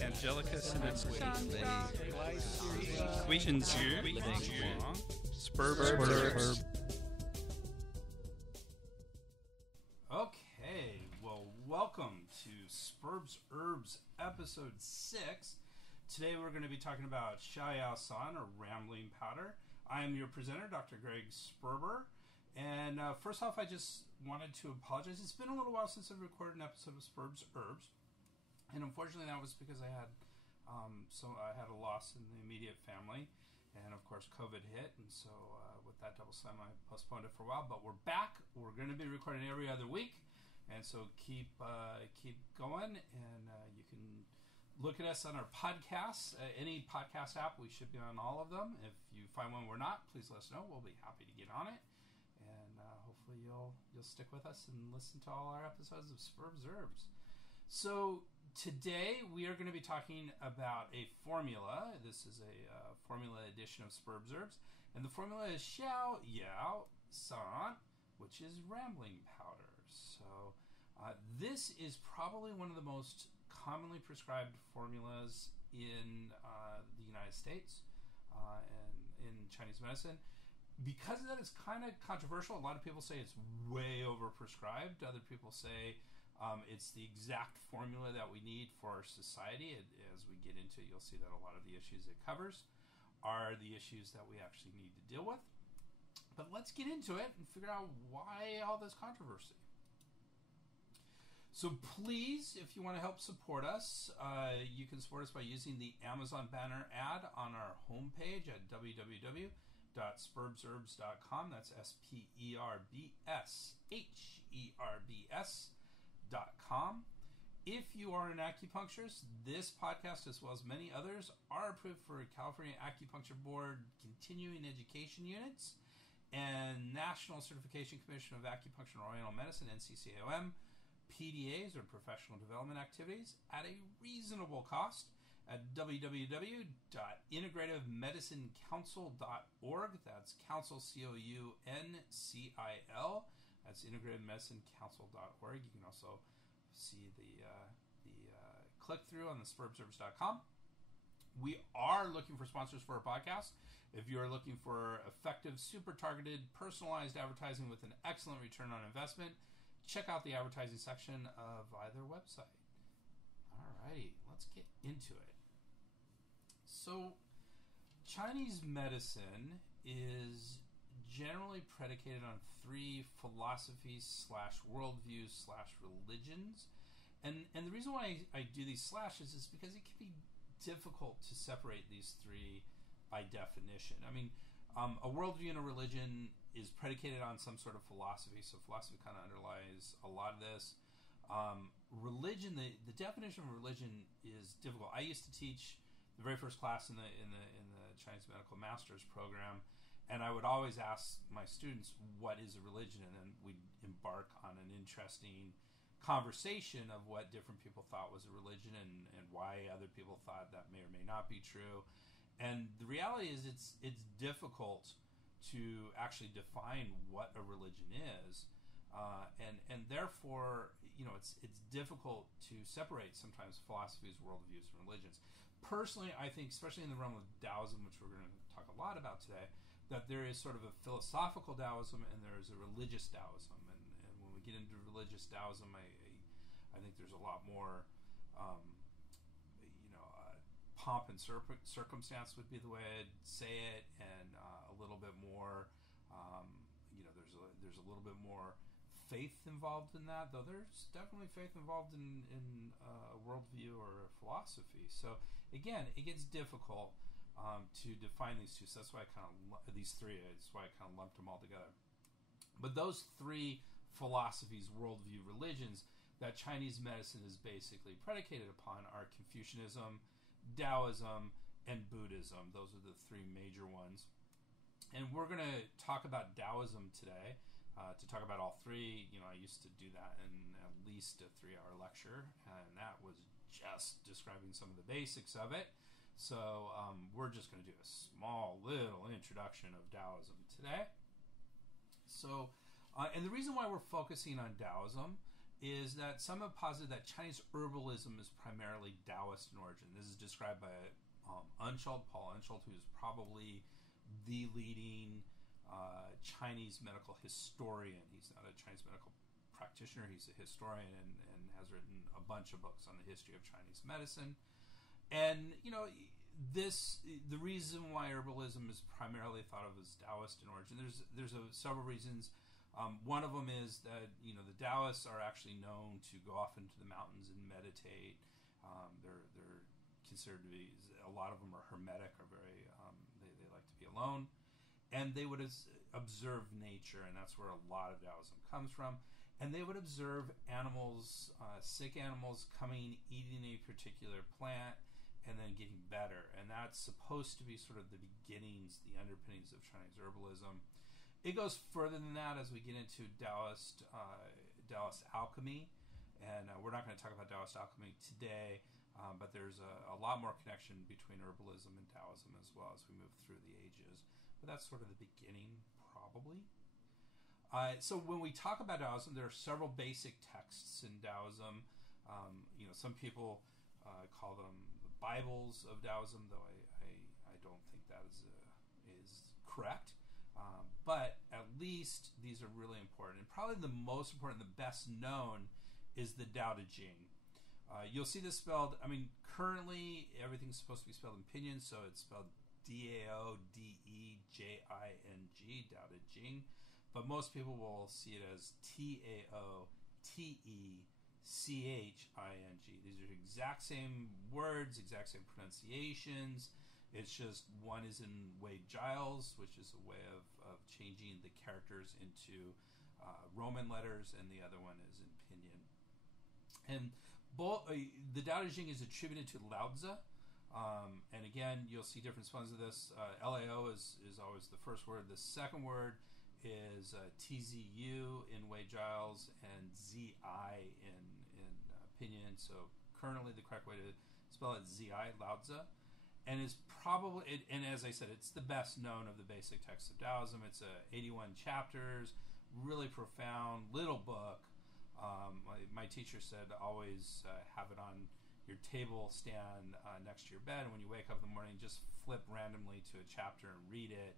Angelicus and Sperb. Okay, well, welcome to Sperb Herbs episode 6. Today we're going to be talking about Xiāo Yáo San, or rambling powder. I am your presenter, Dr. Greg Sperber. And first off, I just wanted to apologize. It's been a little while since I've recorded an episode of Sperb Herbs. And unfortunately, that was because I had a loss in the immediate family. And of course, COVID hit. And so with that double slam, I postponed it for a while. But we're back. We're going to be recording every other week. And so keep going. And you can look at us on our podcasts. Any podcast app, we should be on all of them. If you find one we're not, please let us know. We'll be happy to get on it. And hopefully you'll stick with us and listen to all our episodes of Sperb Herbs. So today we are going to be talking about a formula. This is a formula edition of Sperb Herbs. And the formula is Xiāo Yáo San, which is rambling powder. So this is probably one of the most commonly prescribed formulas in the United States and in Chinese medicine. Because of that, it's kind of controversial. A lot of people say it's way overprescribed. Other people say it's the exact formula that we need for our society. As we get into it, you'll see that a lot of the issues it covers are the issues that we actually need to deal with. But let's get into it and figure out why all this controversy. So please, if you want to help support us, you can support us by using the Amazon banner ad on our homepage at www.sperbsherbs.com. That's SPERBSHERBS.com. If you are an acupuncturist, this podcast, as well as many others, are approved for California Acupuncture Board continuing education units and National Certification Commission of Acupuncture and Oriental Medicine, NCCOM, PDAs, or professional development activities, at a reasonable cost at www.integrativemedicinecouncil.org. That's council, C-O-U-N-C-I-L. That's integrativemedicinecouncil.org. You can also see the click-through on the sperbsherbs.com. We are looking for sponsors for our podcast. If you are looking for effective, super targeted, personalized advertising with an excellent return on investment, check out the advertising section of either website. Alrighty, let's get into it. So, Chinese medicine is generally predicated on three philosophies / worldviews / religions. And the reason why I do these slashes is because it can be difficult to separate these three by definition. I mean, a worldview and a religion is predicated on some sort of philosophy, so philosophy kind of underlies a lot of this. Religion, the definition of religion is difficult. I used to teach the very first class in the Chinese Medical Master's program, and I would always ask my students, what is a religion? And then we'd embark on an interesting conversation of what different people thought was a religion and why other people thought that may or may not be true. And the reality is it's difficult to actually define what a religion is. And therefore, it's difficult to separate sometimes philosophies, worldviews, and religions. Personally, I think, especially in the realm of Taoism, which we're going to talk a lot about today, that there is sort of a philosophical Taoism and there is a religious Taoism. And when we get into religious Taoism, I think there's a lot more, pomp and circumstance would be the way I'd say it, and a little bit more, there's a little bit more faith involved in that, though there's definitely faith involved in a worldview or a philosophy. So again, it gets difficult to define these two. So that's why these three. That's why I kind of lumped them all together. But those three philosophies, worldview, religions that Chinese medicine is basically predicated upon are Confucianism, Taoism, and Buddhism. Those are the three major ones. And we're going to talk about Taoism today. To talk about all three, I used to do that in at least a 3-hour lecture, and that was just describing some of the basics of it. So we're just going to do a small little introduction of Taoism today. So, and the reason why we're focusing on Taoism is that some have posited that Chinese herbalism is primarily Taoist in origin. This is described by Paul Unshold, who is probably the leading Chinese medical historian. He's not a Chinese medical practitioner, he's a historian and has written a bunch of books on the history of Chinese medicine. And, the reason why herbalism is primarily thought of as Taoist in origin, there's several reasons. One of them is that, the Taoists are actually known to go off into the mountains and meditate. They're considered to be, a lot of them are hermetic, are very, they like to be alone. And they would observe nature, and that's where a lot of Taoism comes from. And they would observe animals, sick animals coming, eating a particular plant, and then getting better. And that's supposed to be sort of the beginnings, the underpinnings of Chinese herbalism. It goes further than that as we get into Taoist alchemy. And we're not going to talk about Taoist alchemy today, but there's a lot more connection between herbalism and Taoism as well as we move through the ages. But that's sort of the beginning, probably. So when we talk about Taoism, there are several basic texts in Taoism. Some people call them the Bibles of Taoism, though I don't think that is correct. But at least these are really important. And probably the most important, the best known, is the Tao Te Ching. You'll see this spelled, currently everything's supposed to be spelled in pinyin, so it's spelled Daodejing, Tao Te Ching. But most people will see it as Taoteching. These are the exact same words, exact same pronunciations. It's just one is in Wei Giles, which is a way of changing the characters into Roman letters, and the other one is in pinyin. And both the Tao Te Ching is attributed to Lao Tzu. And again, you'll see different spellings of this. Lao is always the first word. The second word is TZU in Wei Giles and ZI in pinyin. So currently the correct way to spell it is ZI, Lao Tzu. And is probably, and as I said, it's the best known of the basic texts of Taoism. It's 81 chapters, really profound little book. My teacher said always have it on your table stand next to your bed, and when you wake up in the morning, just flip randomly to a chapter and read it.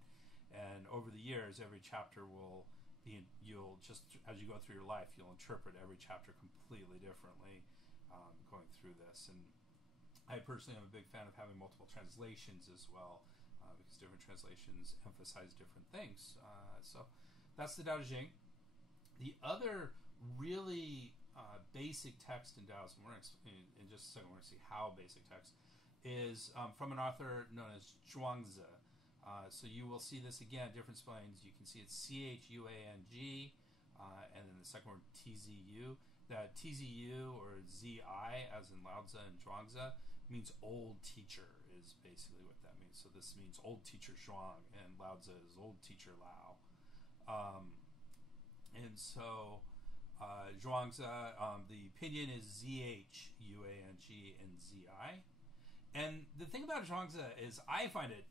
And over the years, every chapter will be, you'll just, as you go through your life, you'll interpret every chapter completely differently going through this. And I personally am a big fan of having multiple translations as well, because different translations emphasize different things. So that's the Tao Te Ching. The other really basic text in Taoism, in just a second we're going to see how basic text, is from an author known as Zhuangzi. So you will see this again, different spellings. You can see it's Chuang, and then the second word TZU. That TZU or ZI, as in Lao Tzu and Zhuangzi, means old teacher, is basically what that means. So this means old teacher Zhuang, and Lao Tzu is old teacher Lao. And so Zhuangzi, the pinyin is ZHUANG and ZI. And the thing about Zhuangzi is I find it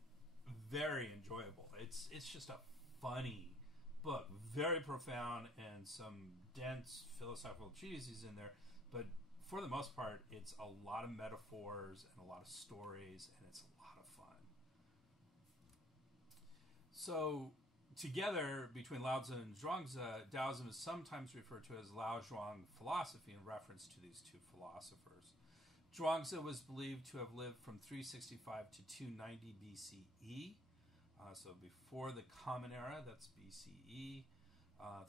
very enjoyable. It's just a funny book, very profound, and some dense philosophical treatises in there. But for the most part, it's a lot of metaphors and a lot of stories, and it's a lot of fun. So together, between Lao Tzu and Zhuangzi, Taoism is sometimes referred to as Lao Zhuang philosophy in reference to these two philosophers. Zhuangzi was believed to have lived from 365 to 290 BCE, so before the Common Era, that's BCE,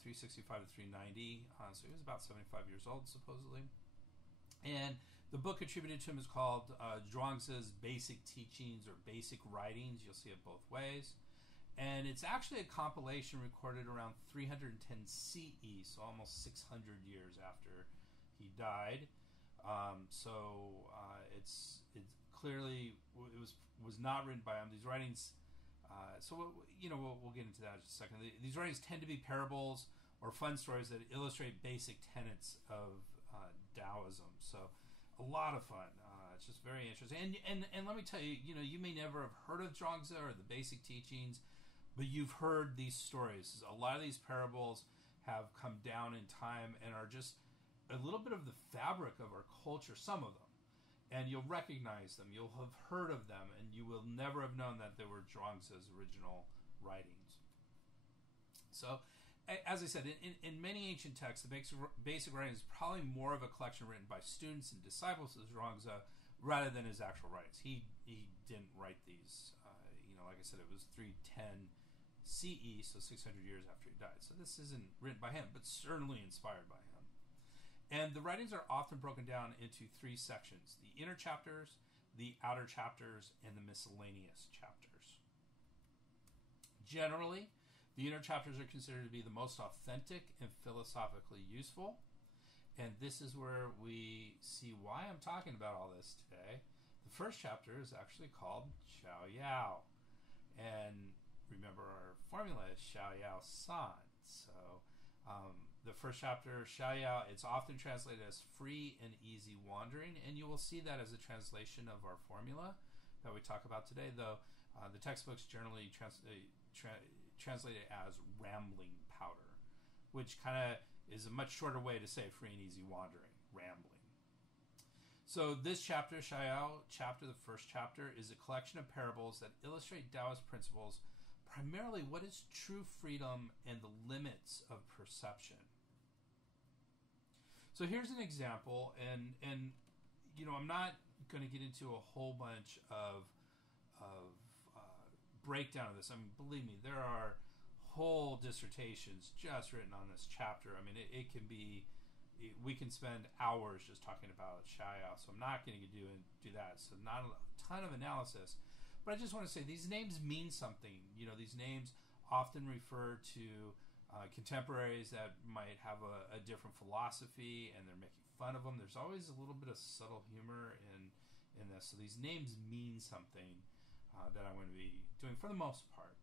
365 to 390, so he was about 75 years old, supposedly. And the book attributed to him is called Zhuangzi's Basic Teachings or Basic Writings. You'll see it both ways. And it's actually a compilation recorded around 310 CE, so almost 600 years after he died. It's clearly, it was not written by him. These writings, we'll get into that in just a second. These writings tend to be parables or fun stories that illustrate basic tenets of Taoism. So a lot of fun. It's just very interesting. And let me tell you, you may never have heard of Zhuangzi or the basic teachings, but you've heard these stories. A lot of these parables have come down in time and are just a little bit of the fabric of our culture, some of them. And you'll recognize them, you'll have heard of them, and you will never have known that they were Zhuangzi's original writings. So, as I said, in many ancient texts, the basic writing is probably more of a collection written by students and disciples of Zhuangzi rather than his actual writings. He didn't write these. Like I said, it was 310 CE, so 600 years after he died. So this isn't written by him, but certainly inspired by him. And the writings are often broken down into three sections: the inner chapters, the outer chapters, and the miscellaneous chapters. Generally, the inner chapters are considered to be the most authentic and philosophically useful. And this is where we see why I'm talking about all this today. The first chapter is actually called Xiāo Yáo. And remember, our formula is Xiāo Yáo San. So the first chapter, Xiāo Yáo, it's often translated as free and easy wandering. And you will see that as a translation of our formula that we talk about today, though the textbooks generally translate it as rambling powder, which kind of is a much shorter way to say free and easy wandering, rambling. So this chapter, Xiāo Yáo chapter, the first chapter, is a collection of parables that illustrate Taoist principles, primarily what is true freedom and the limits of perception. So here's an example, and I'm not going to get into a whole bunch of breakdown of this. I mean, believe me, there are whole dissertations just written on this chapter. I mean, it can be, we can spend hours just talking about Xiāo Yáo, so I'm not going to do that. So not a ton of analysis, but I just want to say these names mean something. These names often refer to contemporaries that might have a different philosophy, and they're making fun of them. There's always a little bit of subtle humor in this. So these names mean something that I'm going to be doing for the most part.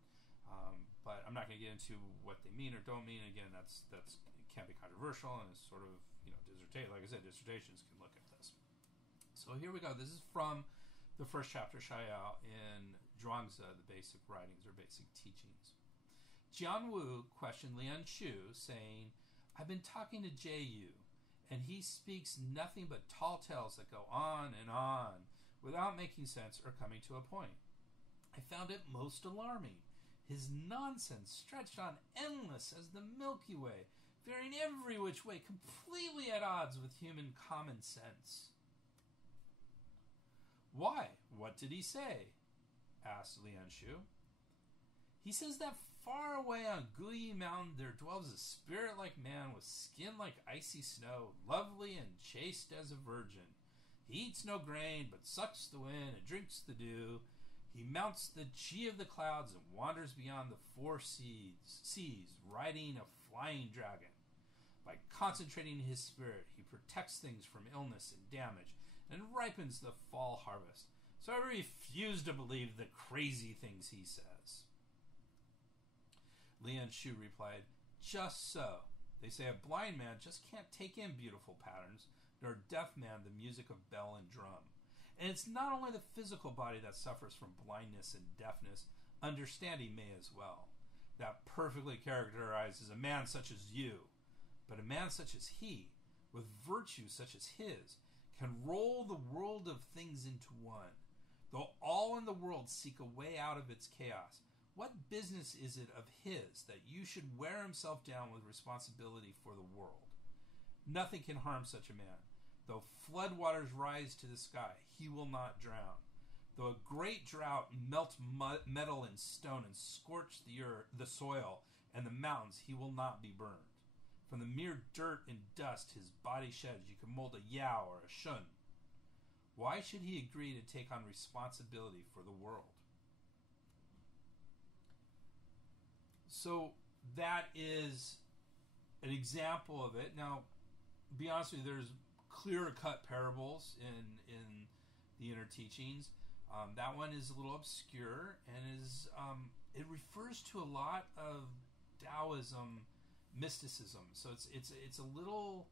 But I'm not going to get into what they mean or don't mean. Again, that's it can be controversial, and it's sort of like I said, dissertations can look at this. So here we go. This is from the first chapter, Xiāo Yáo, in Zhuangzi, the basic writings or basic teachings. Jian Wu questioned Lian Shu, saying, "I've been talking to Jie Yu, and he speaks nothing but tall tales that go on and on without making sense or coming to a point. I found it most alarming. His nonsense stretched on endless as the Milky Way, varying every which way, completely at odds with human common sense." "Why? What did he say?" asked Lian Shu. "He says that far away on Guyi Mountain there dwells a spirit like man with skin like icy snow, lovely and chaste as a virgin. He eats no grain, but sucks the wind and drinks the dew. He mounts the chi of the clouds and wanders beyond the four seas, riding a flying dragon. By concentrating his spirit, he protects things from illness and damage, and ripens the fall harvest. So I refuse to believe the crazy things he says." Lian Shu replied, "Just so. They say a blind man just can't take in beautiful patterns, nor a deaf man the music of bell and drum. And it's not only the physical body that suffers from blindness and deafness, understanding may as well. That perfectly characterizes a man such as you. But a man such as he, with virtue such as his, can roll the world of things into one. Though all in the world seek a way out of its chaos, what business is it of his that you should wear himself down with responsibility for the world? Nothing can harm such a man. Though flood waters rise to the sky, he will not drown. Though a great drought melt metal and stone and scorch the soil and the mountains, he will not be burned. From the mere dirt and dust his body sheds, you can mold a Yao or a Shun. Why should he agree to take on responsibility for the world?" So that is an example of it. Now, to be honest with you, there's clear-cut parables in the inner teachings. That one is a little obscure and it refers to a lot of Taoism mysticism. So it's a little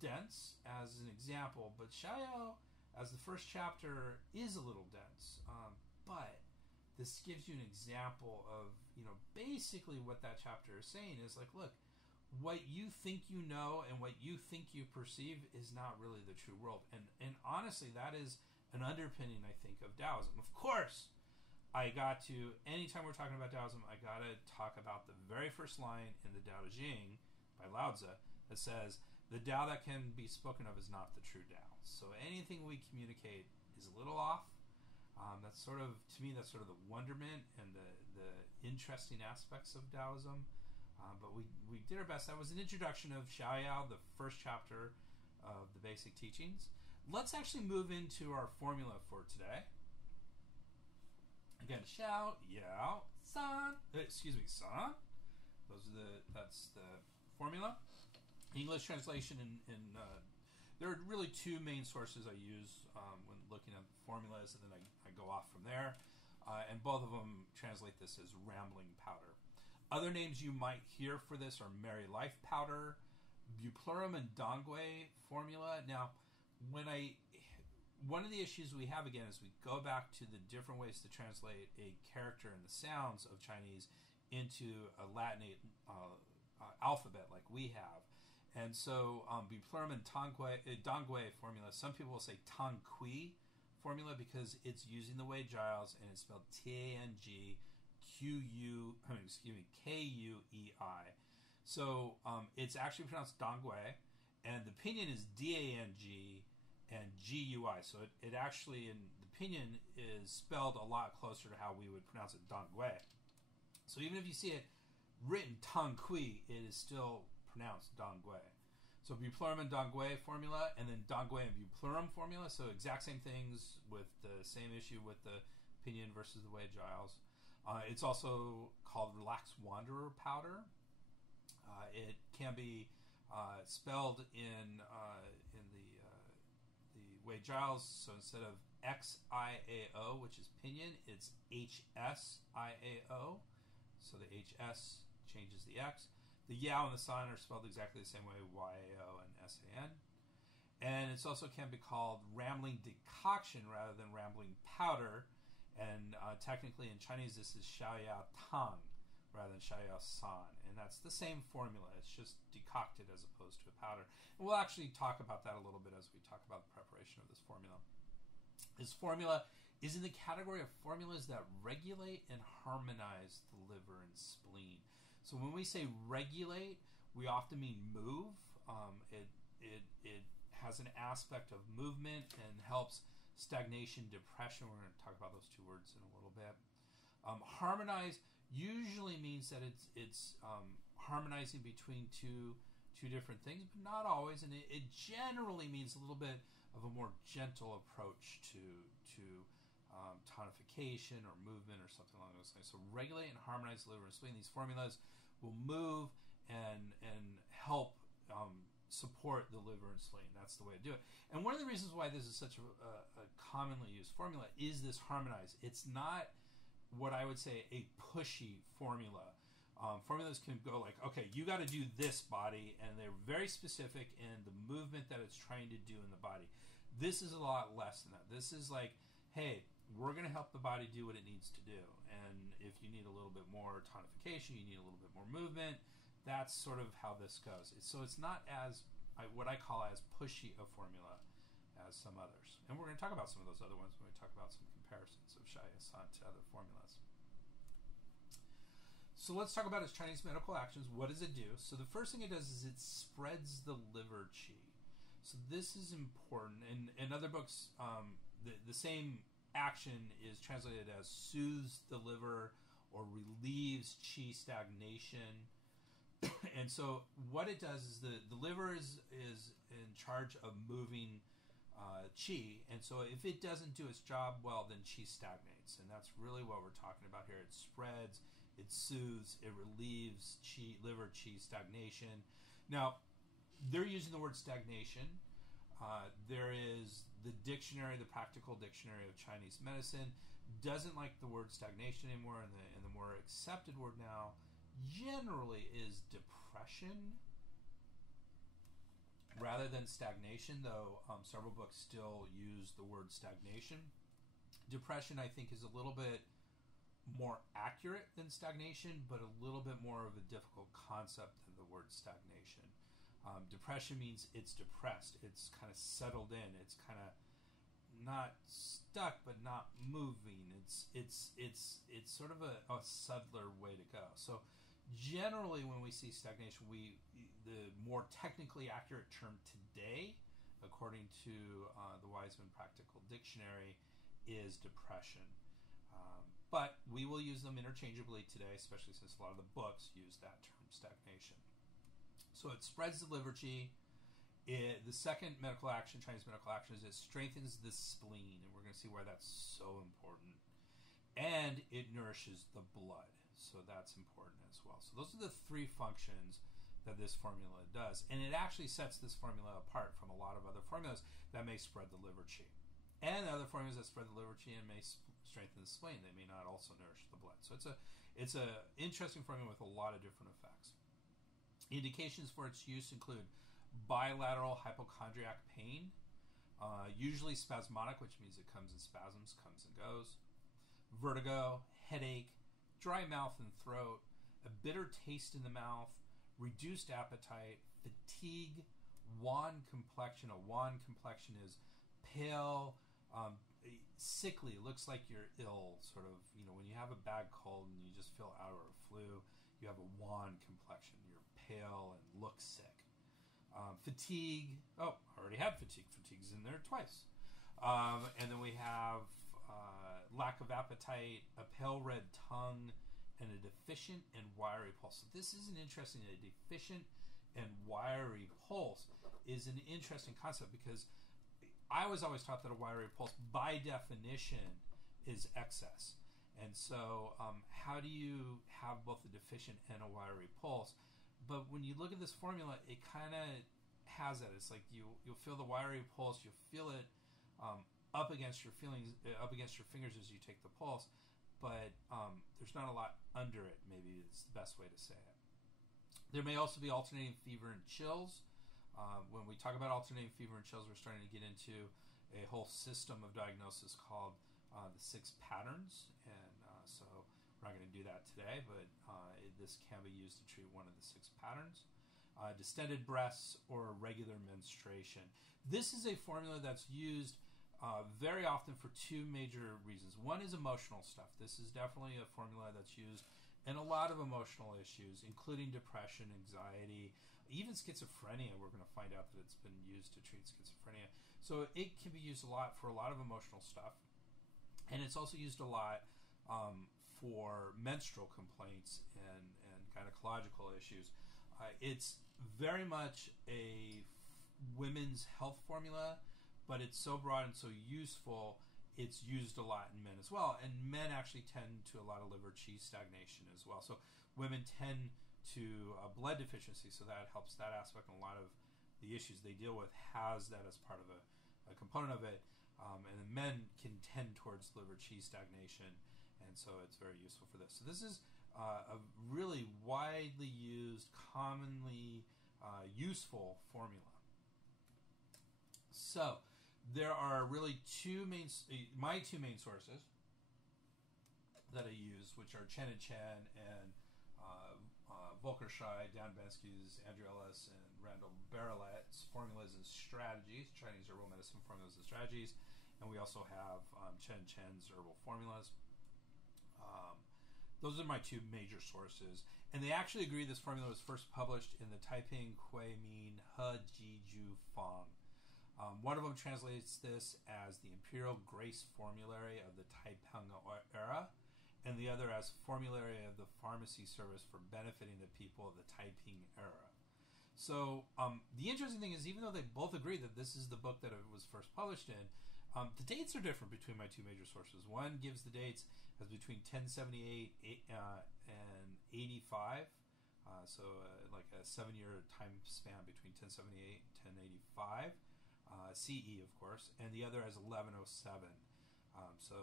dense as an example, but Xiāo Yáo, as the first chapter, is a little dense. But this gives you an example of basically what that chapter is saying is like, look, what you think you know and what you think you perceive is not really the true world. And honestly, that is an underpinning, I think, of Taoism. Of course, anytime we're talking about Taoism, I got to talk about the very first line in the Tao Te Ching by Lao Tzu that says, the Tao that can be spoken of is not the true Tao. So anything we communicate is a little off. That's sort of, to me, that's sort of the wonderment and the interesting aspects of Taoism. But we did our best. That was an introduction of Xiāo Yáo, the first chapter of the basic teachings. Let's actually move into our formula for today. Again, Xiāo Yáo San. San. That's the formula. English translation there are really two main sources I use when looking at formulas, and then I go off from there. And both of them translate this as rambling powder. Other names you might hear for this are Merry Life Powder, Bupleurum and Dongui formula. Now, one of the issues we have, again, is we go back to the different ways to translate a character and the sounds of Chinese into a Latinate alphabet like we have. And so Bupleurum and Dongui formula, some people will say Tangqui formula because it's using the Wei Giles and it's spelled Tangquei. So it's actually pronounced Dongui, and the pinyin is Dang and Gui. So it actually, in the pinyin, is spelled a lot closer to how we would pronounce it, Dongui. So even if you see it written Tangqui, it is still pronounced Dongui. So Bupleurum and Dongui formula, and then Dongui and Bupleurum formula. So exact same things with the same issue with the pinyin versus the Wei Giles. It's also called Relaxed Wanderer powder. It can be spelled in the Wei Giles. So instead of Xiao, which is pinyin, it's Hsiao. So the HS changes the X. The Yao and the San are spelled exactly the same way, Yao and San. And it's also can be called rambling decoction rather than rambling powder. And technically in Chinese, this is Xiāo Yáo Tang rather than Xiāo Yáo San. And that's the same formula. It's just decocted as opposed to a powder. And we'll actually talk about that a little bit as we talk about the preparation of this formula. This formula is in the category of formulas that regulate and harmonize the liver and spleen. So when we say regulate, we often mean move. It has an aspect of movement and helps stagnation, depression. We're going to talk about those two words in a little bit. Harmonize usually means that it's harmonizing between two different things, but not always. And it generally means a little bit of a more gentle approach to tonification or movement or something along those lines. So regulate and harmonize the liver and spleen. These formulas will move and help support the liver and spleen. That's the way to do it. And one of the reasons why this is such a commonly used formula is this harmonize. It's not what I would say a pushy formula. Formulas can go like, okay, you got to do this body, and they're very specific in the movement that it's trying to do in the body. This is a lot less than that. This is like, hey, we're going to help the body do what it needs to do. And if you need a little bit more tonification, you need a little bit more movement, that's sort of how this goes. So it's not as, what I call as pushy a formula as some others. And we're going to talk about some of those other ones when we talk about some comparisons of Xiāo Yáo San to other formulas. So let's talk about its Chinese medical actions. What does it do? So the first thing it does is it spreads the liver qi. So this is important. In other books, the same action is translated as soothes the liver or relieves qi stagnation. And so what it does is the liver is in charge of moving qi, and so if it doesn't do its job well, then qi stagnates, and that's really what we're talking about here. It spreads, it soothes, it relieves qi, liver qi stagnation. Now, they're using the word stagnation. There is the dictionary, the Practical Dictionary of Chinese Medicine, doesn't like the word stagnation anymore, and the more accepted word now generally is depression rather than stagnation, though several books still use the word stagnation. Depression, I think, is a little bit more accurate than stagnation, but a little bit more of a difficult concept than the word stagnation. Depression means it's depressed. It's kind of settled in. It's kind of not stuck, but not moving. It's sort of a subtler way to go. So generally, when we see stagnation, the more technically accurate term today, according to the Wiseman Practical Dictionary, is depression. But we will use them interchangeably today, especially since a lot of the books use that term, stagnation. So it spreads the liver qi. The second medical action, Chinese medical action, is it strengthens the spleen, and we're going to see why that's so important. And it nourishes the blood, so that's important as well. So those are the three functions that this formula does, and it actually sets this formula apart from a lot of other formulas that may spread the liver qi. And other formulas that spread the liver qi and may strengthen the spleen, they may not also nourish the blood. So it's a interesting formula with a lot of different effects. Indications for its use include bilateral hypochondriac pain, usually spasmodic, which means it comes in spasms, comes and goes, vertigo, headache, dry mouth and throat, a bitter taste in the mouth, reduced appetite, fatigue, wan complexion. A wan complexion is pale, sickly. It looks like you're ill, sort of, when you have a bad cold and you just feel out, or a flu, you have a wan complexion. You're pale and look sick. Fatigue. Oh, I already had fatigue. Fatigue's in there twice. And then we have lack of appetite, a pale red tongue, and a deficient and wiry pulse. So this is an interesting, a deficient and wiry pulse is an interesting concept, because I was always taught that a wiry pulse, by definition, is excess. And so how do you have both a deficient and a wiry pulse? But when you look at this formula, it kind of has that. It's like you'll feel the wiry pulse, you'll feel it up against your fingers as you take the pulse, but there's not a lot under it, maybe it's the best way to say it. There may also be alternating fever and chills. When we talk about alternating fever and chills, we're starting to get into a whole system of diagnosis called the 6 patterns, and so we're not going to do that today, but this can be used to treat one of the 6 patterns. Distended breasts or irregular menstruation. This is a formula that's used very often for 2 major reasons. One is emotional stuff. This is definitely a formula that's used in a lot of emotional issues, including depression, anxiety, even schizophrenia. We're going to find out that it's been used to treat schizophrenia. So it can be used a lot for a lot of emotional stuff. And it's also used a lot for menstrual complaints and gynecological issues. It's very much a women's health formula, but it's so broad and so useful, it's used a lot in men as well. And men actually tend to a lot of liver qi stagnation as well. So women tend to blood deficiency, so that helps that aspect. And a lot of the issues they deal with has that as part of a component of it. And then men can tend towards liver qi stagnation, and so it's very useful for this. So this is a really widely used, commonly useful formula. So there are really my two main sources that I use, which are Chen and Volkershai, Dan Bensky's, Andrew Ellis, and Randall Barelet's Formulas and Strategies, Chinese Herbal Medicine Formulas and Strategies. And we also have Chen's Herbal Formulas. Those are my 2 major sources. And they actually agree this formula was first published in the Taiping Hui Min He Ji Ju Fang. One of them translates this as the Imperial Grace Formulary of the Taiping era, and the other as Formulary of the Pharmacy Service for Benefiting the People of the Taiping Era. So the interesting thing is, even though they both agree that this is the book that it was first published in, the dates are different between my 2 major sources. One gives the dates as between 1078 and 85, like a 7-year time span between 1078 and 1085, CE, of course, and the other as 1107. So,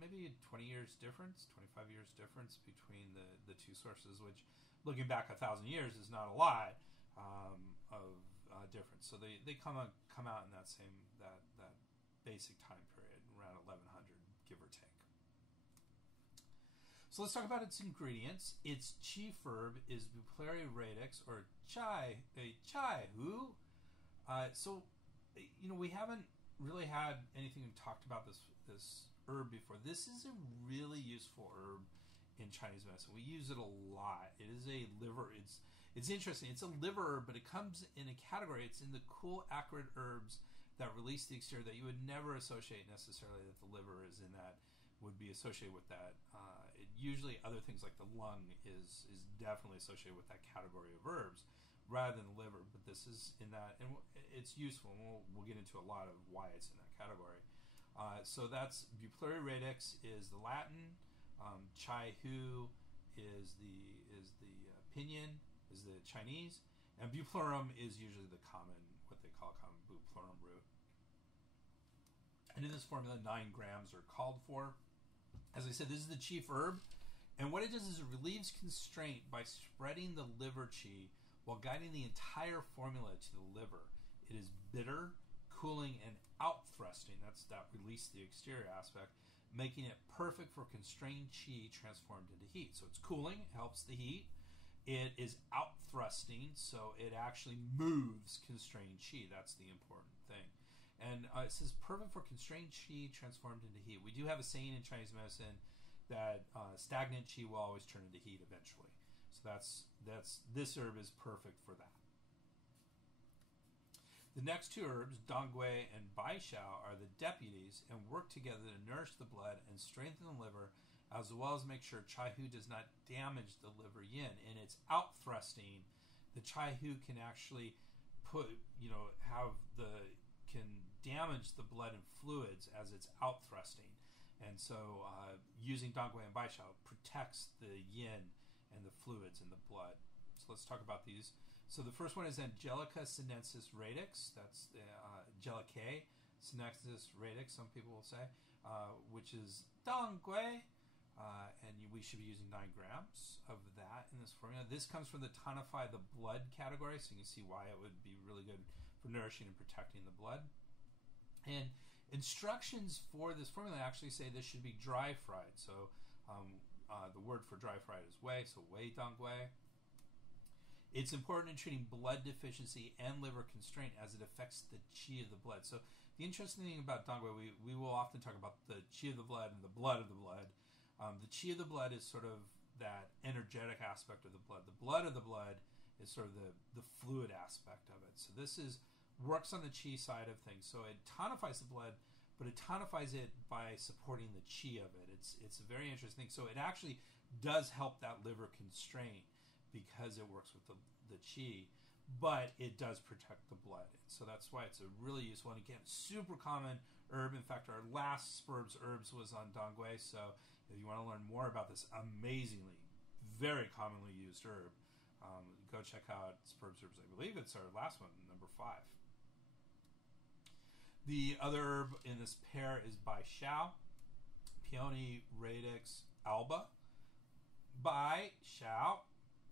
maybe 20 years difference, 25 years difference between the 2 sources, which, looking back 1,000 years, is not a lot of difference. So they come out in that basic time period, around 1100, give or take. So let's talk about its ingredients. Its chief herb is Bupleuria radix, or chai hu. So, we haven't really had anything talked about this herb before. This is a really useful herb in Chinese medicine. We use it a lot. It is a liver. It's interesting. It's a liver herb, but it comes in a category. It's in the cool, acrid herbs that release the exterior that you would never associate necessarily that the liver is in that, would be associated with that. Usually other things like the lung is definitely associated with that category of herbs rather than the liver, but this is in that, and it's useful, and we'll get into a lot of why it's in that category. So that's Bupleuria radix is the Latin, chai hu is the pinyin, is the Chinese, and Bupleurum is usually the common, what they call common Bupleurum root. And in this formula, 9 grams are called for. As I said, this is the chief herb, and what it does is it relieves constraint by spreading the liver qi while guiding the entire formula to the liver. It is bitter, cooling, and out-thrusting. That's that release the exterior aspect, making it perfect for constrained qi transformed into heat. So it's cooling, it helps the heat. It is out-thrusting, so it actually moves constrained qi. That's the important thing. And it says perfect for constrained qi transformed into heat. We do have a saying in Chinese medicine that stagnant qi will always turn into heat eventually. So that's this herb is perfect for that. The next two herbs, Dongui and Baixiao, are the deputies and work together to nourish the blood and strengthen the liver, as well as make sure chai hu does not damage the liver yin. And it's out thrusting. The chai hu can actually can damage the blood and fluids as it's out thrusting. And so using Dongui and Baixiao protects the yin and the fluids in the blood. So let's talk about these. So the first one is Angelica sinensis radix. That's Angelicae sinensis radix, some people will say, which is Dongui. And we should be using 9 grams of that in this formula. This comes from the tonify the blood category, so you can see why it would be really good for nourishing and protecting the blood. And instructions for this formula actually say this should be dry fried. So the word for dry fried is wei, so wei dongui. It's important in treating blood deficiency and liver constraint as it affects the qi of the blood. So the interesting thing about dongui, we will often talk about the qi of the blood and the blood of the blood. The qi of the blood is sort of that energetic aspect of the blood. The blood of the blood is sort of the fluid aspect of it. So this works on the qi side of things. So it tonifies the blood, but it tonifies it by supporting the qi of it. It's a very interesting thing. So it actually does help that liver constraint because it works with the qi, but it does protect the blood. So that's why it's a really useful, and again, super common herb. In fact, our last Sperb herbs was on Dongui. So if you want to learn more about this amazingly, very commonly used herb, go check out Sperb herbs. I believe it's our last one, number 5. The other herb in this pair is Baixiao, Peony radix alba. Baixiao.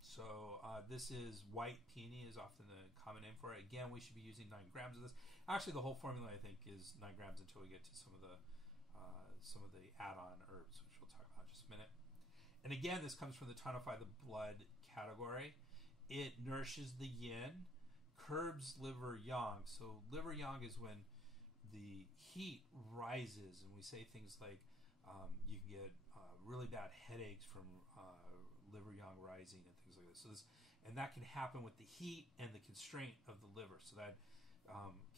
So this is white peony is often the common name for it. Again, we should be using 9 grams of this. Actually, the whole formula I think is 9 grams until we get to some of the add-on herbs, which we'll talk about in just a minute. And again, this comes from the tonify the blood category. It nourishes the yin, curbs liver yang. So liver yang is when the heat rises, and we say things like you can get really bad headaches from liver yang rising and things like this. And that can happen with the heat and the constraint of the liver. So that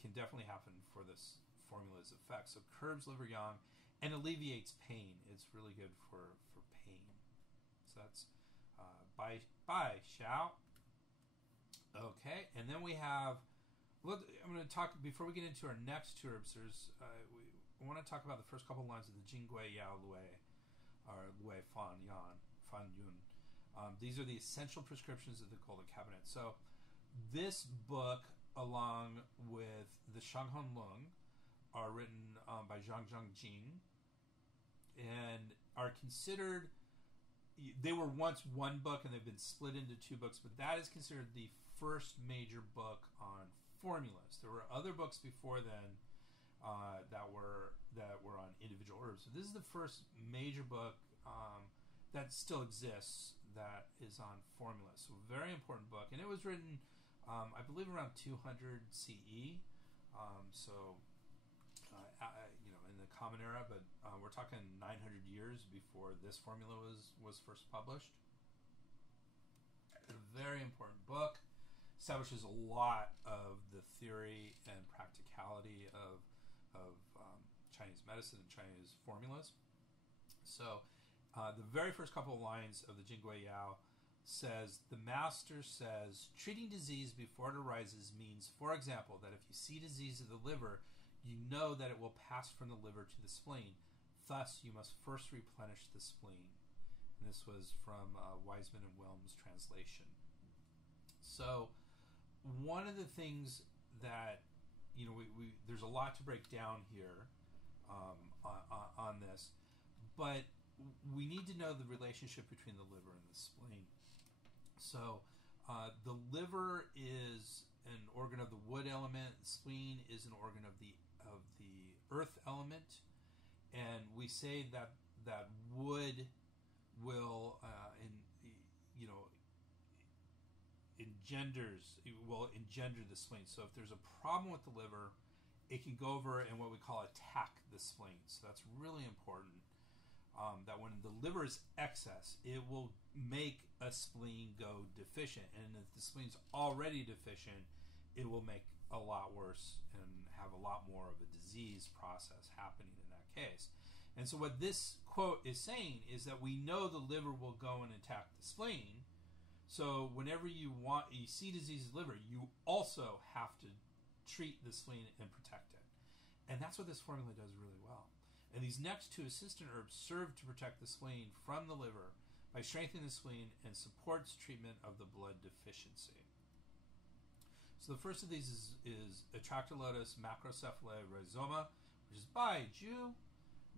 can definitely happen for this formula's effect. So curbs liver yang and alleviates pain. It's really good for pain. So that's Baixiao. Okay, and then we have. I'm going to talk before we get into our next two herbs. We want to talk about the first couple lines of the Jingui Yao Lui, or Lui Fan Yun. These are the essential prescriptions of the Golden Cabinet. So this book, along with the Shanghong Lung, are written by Zhang Jing and are considered. They were once one book, and they've been split into 2 books, but that is considered the first major book on formulas. There were other books before then that were on individual herbs. So this is the first major book that still exists that is on formula. So very important book, and it was written, I believe, around 200 CE. In the Common Era, but we're talking 900 years before this formula was first published. A very important book. Establishes a lot of the theory and practicality of Chinese medicine and Chinese formulas. So the very first couple of lines of the Jingui Yao says, the master says, treating disease before it arises means, for example, that if you see disease of the liver, you know that it will pass from the liver to the spleen. Thus, you must first replenish the spleen. And this was from Wiseman and Wilm's translation. So, one of the things that, there's a lot to break down here on this, but we need to know the relationship between the liver and the spleen. So, the liver is an organ of the wood element. The spleen is an organ of the earth element, and we say that wood will engender the spleen. So if there's a problem with the liver, it can go over and what we call attack the spleen. So that's really important. That when the liver is excess, it will make a spleen go deficient, and if the spleen's already deficient, it will make a lot worse and have a lot more of a disease process happening in that case. And so what this quote is saying is that we know the liver will go and attack the spleen. So whenever you see disease of the liver, you also have to treat the spleen and protect it. And that's what this formula does really well. And these next two assistant herbs serve to protect the spleen from the liver by strengthening the spleen and supports treatment of the blood deficiency. So the first of these is Atractylotus macrocephalae rhizoma, which is by Ju,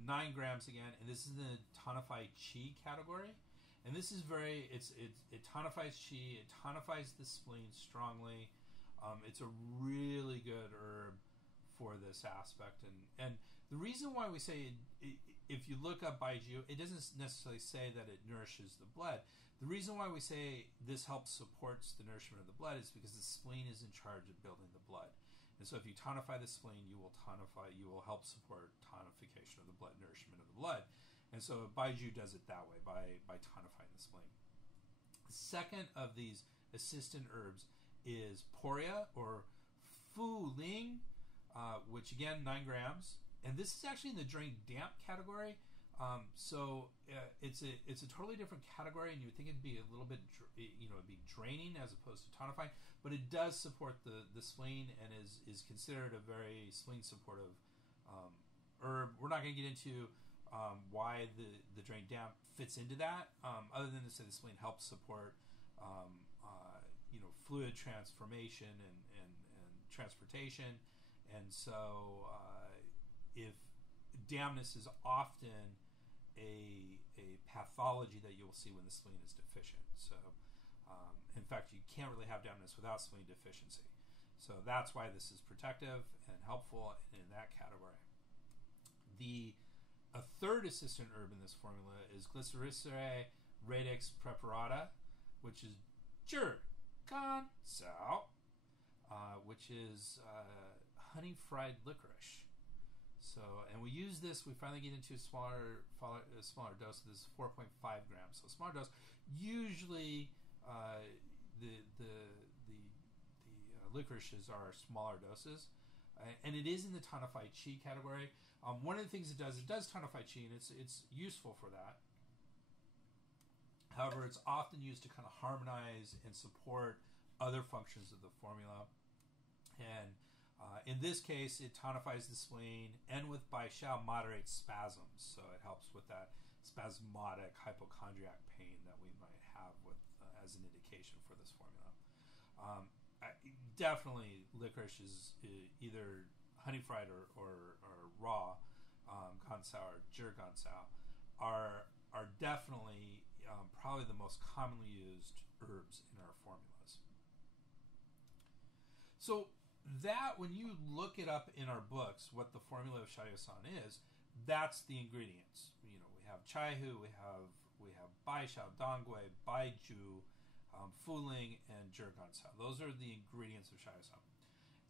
9 grams again, and this is in the tonified qi category. And this is it tonifies qi, it tonifies the spleen strongly. It's a really good herb for this aspect, and the reason why we say if you look up Baiju, it doesn't necessarily say that it nourishes the blood. The reason why we say this helps supports the nourishment of the blood is because the spleen is in charge of building the blood. And so if you tonify the spleen, you will help support tonification of the blood, nourishment of the blood. And so Baiju does it that way, by tonifying the spleen. The second of these assistant herbs is Poria, or Fu Ling, which again, 9 grams. And this is actually in the drain damp category. It's a totally different category, and you would think it'd be a little bit, it'd be draining as opposed to tonifying, but it does support the spleen and is considered a very spleen supportive herb. We're not going to get into why the drain damp fits into that, other than to say the spleen helps support fluid transformation and transportation, and so if dampness is often a pathology that you'll see when the spleen is deficient. So, in fact, you can't really have dampness without spleen deficiency. So that's why this is protective and helpful in that category. A third assistant herb in this formula is Glycyrrhizae radix preparata, which is Gan Sao, which is honey fried licorice. So, and we use this. We finally get into a smaller dose. This is 4.5 grams. So, smaller dose. Usually, the licorices are smaller doses, and it is in the tonified qi category. One of the things it does tonify qi, and it's useful for that. However, it's often used to kind of harmonize and support other functions of the formula, and in this case, it tonifies the spleen, and with Baishao moderates spasms, so it helps with that spasmodic hypochondriac pain that we might have with as an indication for this formula. Definitely, licorice is either honey fried or raw, gansao or gansao are definitely probably the most commonly used herbs in our formulas. So that, when you look it up in our books, what the formula of Xiāo Yáo San is, that's the ingredients. We have chaihu, we have we have Baishao, Dongui, Baiju, Fuling, and Zhigansao. Those are the ingredients of Xiāo Yáo San.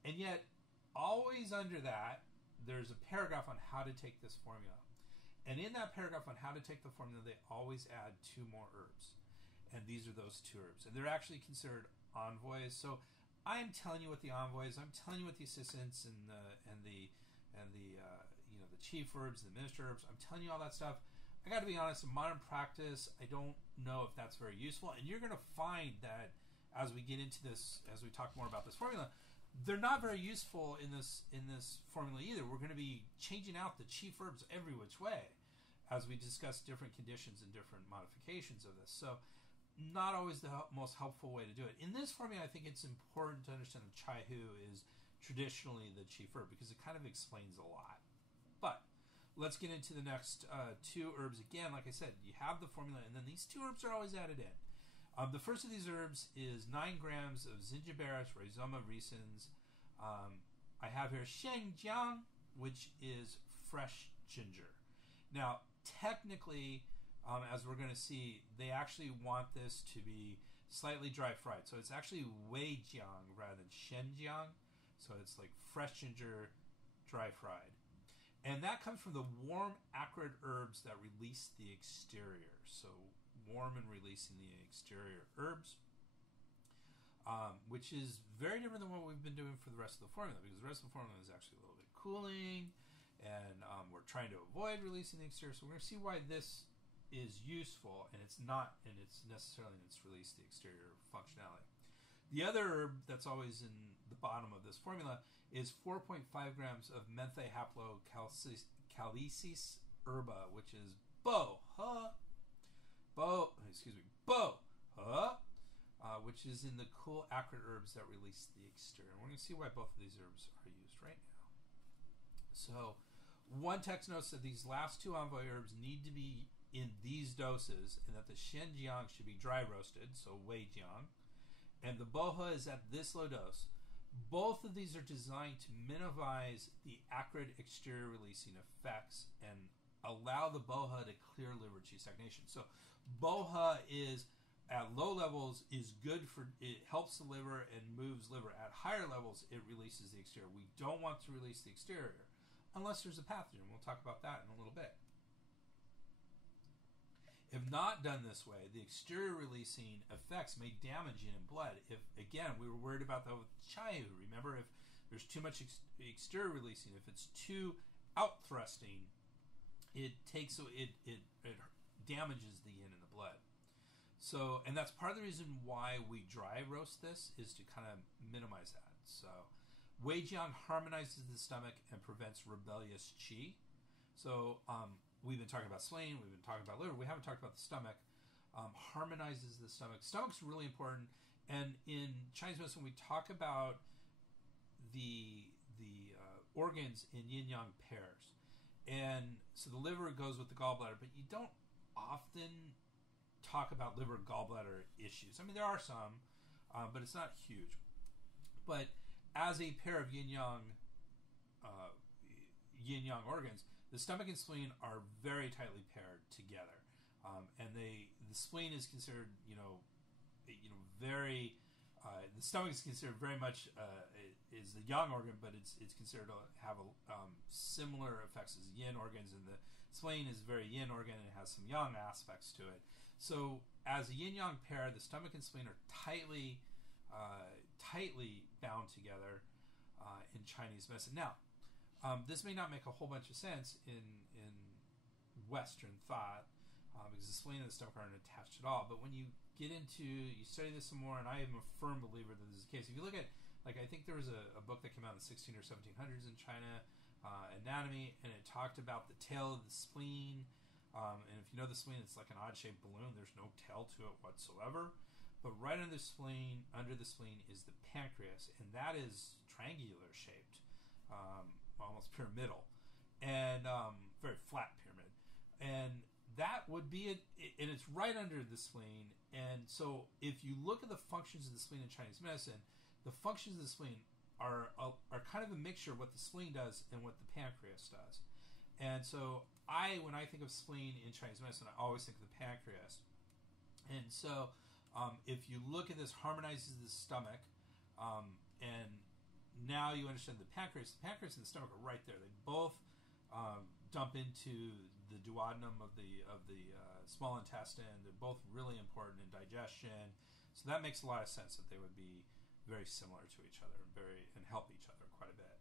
And yet, always under that, there's a paragraph on how to take this formula. And in that paragraph on how to take the formula, they always add 2 more herbs. And these are those 2 herbs. And they're actually considered envoys. So I'm telling you what the envoys, I'm telling you what the assistants and the chief herbs, the minister herbs, I'm telling you all that stuff. I got to be honest, in modern practice, I don't know if that's very useful. And you're going to find that as we get into this, as we talk more about this formula, they're not very useful in this formula either. We're going to be changing out the chief herbs every which way as we discuss different conditions and different modifications of this. So not always the most helpful way to do it. In this formula, I think it's important to understand that chai hu is traditionally the chief herb because it kind of explains a lot. But let's get into the next 2 herbs again. Like I said, you have the formula, and then these 2 herbs are always added in. The first of these herbs is 9 grams of Zingiberis rhizoma recens. I have here Shengjiang, which is fresh ginger. Now, technically, as we're going to see, they actually want this to be slightly dry fried. So it's actually Weijiang rather than Shengjiang. So it's like fresh ginger, dry fried. And that comes from the warm, acrid herbs that release the exterior. So warm and releasing the exterior herbs, which is very different than what we've been doing for the rest of the formula, because the rest of the formula is actually a little bit cooling, and we're trying to avoid releasing the exterior. So we're going to see why this is useful, and it's not, and it's necessarily in its release the exterior functionality. The other herb that's always in the bottom of this formula is 4.5 grams of Menthe haplocalcis herba, which is which is in the cool acrid herbs that release the exterior. And we're going to see why both of these herbs are used right now. So one text notes that these last 2 envoy herbs need to be in these doses, and that the Shengjiang should be dry roasted, so Weijiang, and the Boha is at this low dose. Both of these are designed to minimize the acrid exterior releasing effects and allow the Boha to clear liver qi stagnation. So Boha is at low levels is good for, it helps the liver and moves liver. At higher levels, it releases the exterior. We don't want to release the exterior unless there's a pathogen. We'll talk about that in a little bit. If not done this way, the exterior releasing effects may damage yin and blood. If, again, we were worried about that with chai hu. Remember, if there's too much exterior releasing, if it's too out thrusting, it damages the yin and the blood. So, and that's part of the reason why we dry roast this, is to kind of minimize that. So, Weijiang harmonizes the stomach and prevents rebellious qi. So, we've been talking about spleen, we've been talking about liver, we haven't talked about the stomach. Harmonizes the stomach. Stomach's really important, and in Chinese medicine we talk about the organs in yin-yang pairs. And so the liver goes with the gallbladder, but you don't often talk about liver gallbladder issues. I mean, there are some, but it's not huge. But as a pair of yin-yang organs, the stomach and spleen are very tightly paired together, and the spleen is considered, very. The stomach is considered very much is the yang organ, but it's considered to have similar effects as yin organs, and the spleen is very yin organ and it has some yang aspects to it. So, as a yin-yang pair, the stomach and spleen are tightly bound together in Chinese medicine. Now, this may not make a whole bunch of sense in Western thought, because the spleen and the stomach aren't attached at all. But when you get into, you study this some more, and I am a firm believer that this is the case. If you look at, I think there was a book that came out in the 16 or 1700s in China, Anatomy, and it talked about the tail of the spleen. And if you know the spleen, it's like an odd-shaped balloon. There's no tail to it whatsoever. But right under the spleen is the pancreas, and that is triangular shaped, almost pyramidal, and very flat pyramid. And that would be it, and it's right under the spleen. And so, if you look at the functions of the spleen in Chinese medicine, the functions of the spleen are kind of a mixture of what the spleen does and what the pancreas does. And so when I think of spleen in Chinese medicine, I always think of the pancreas. And so if you look at this, harmonizes the stomach, and now you understand the pancreas and the stomach are right there. They both dump into the duodenum of the small intestine. They're both really important in digestion. So that makes a lot of sense that they would be very similar to each other and help each other quite a bit.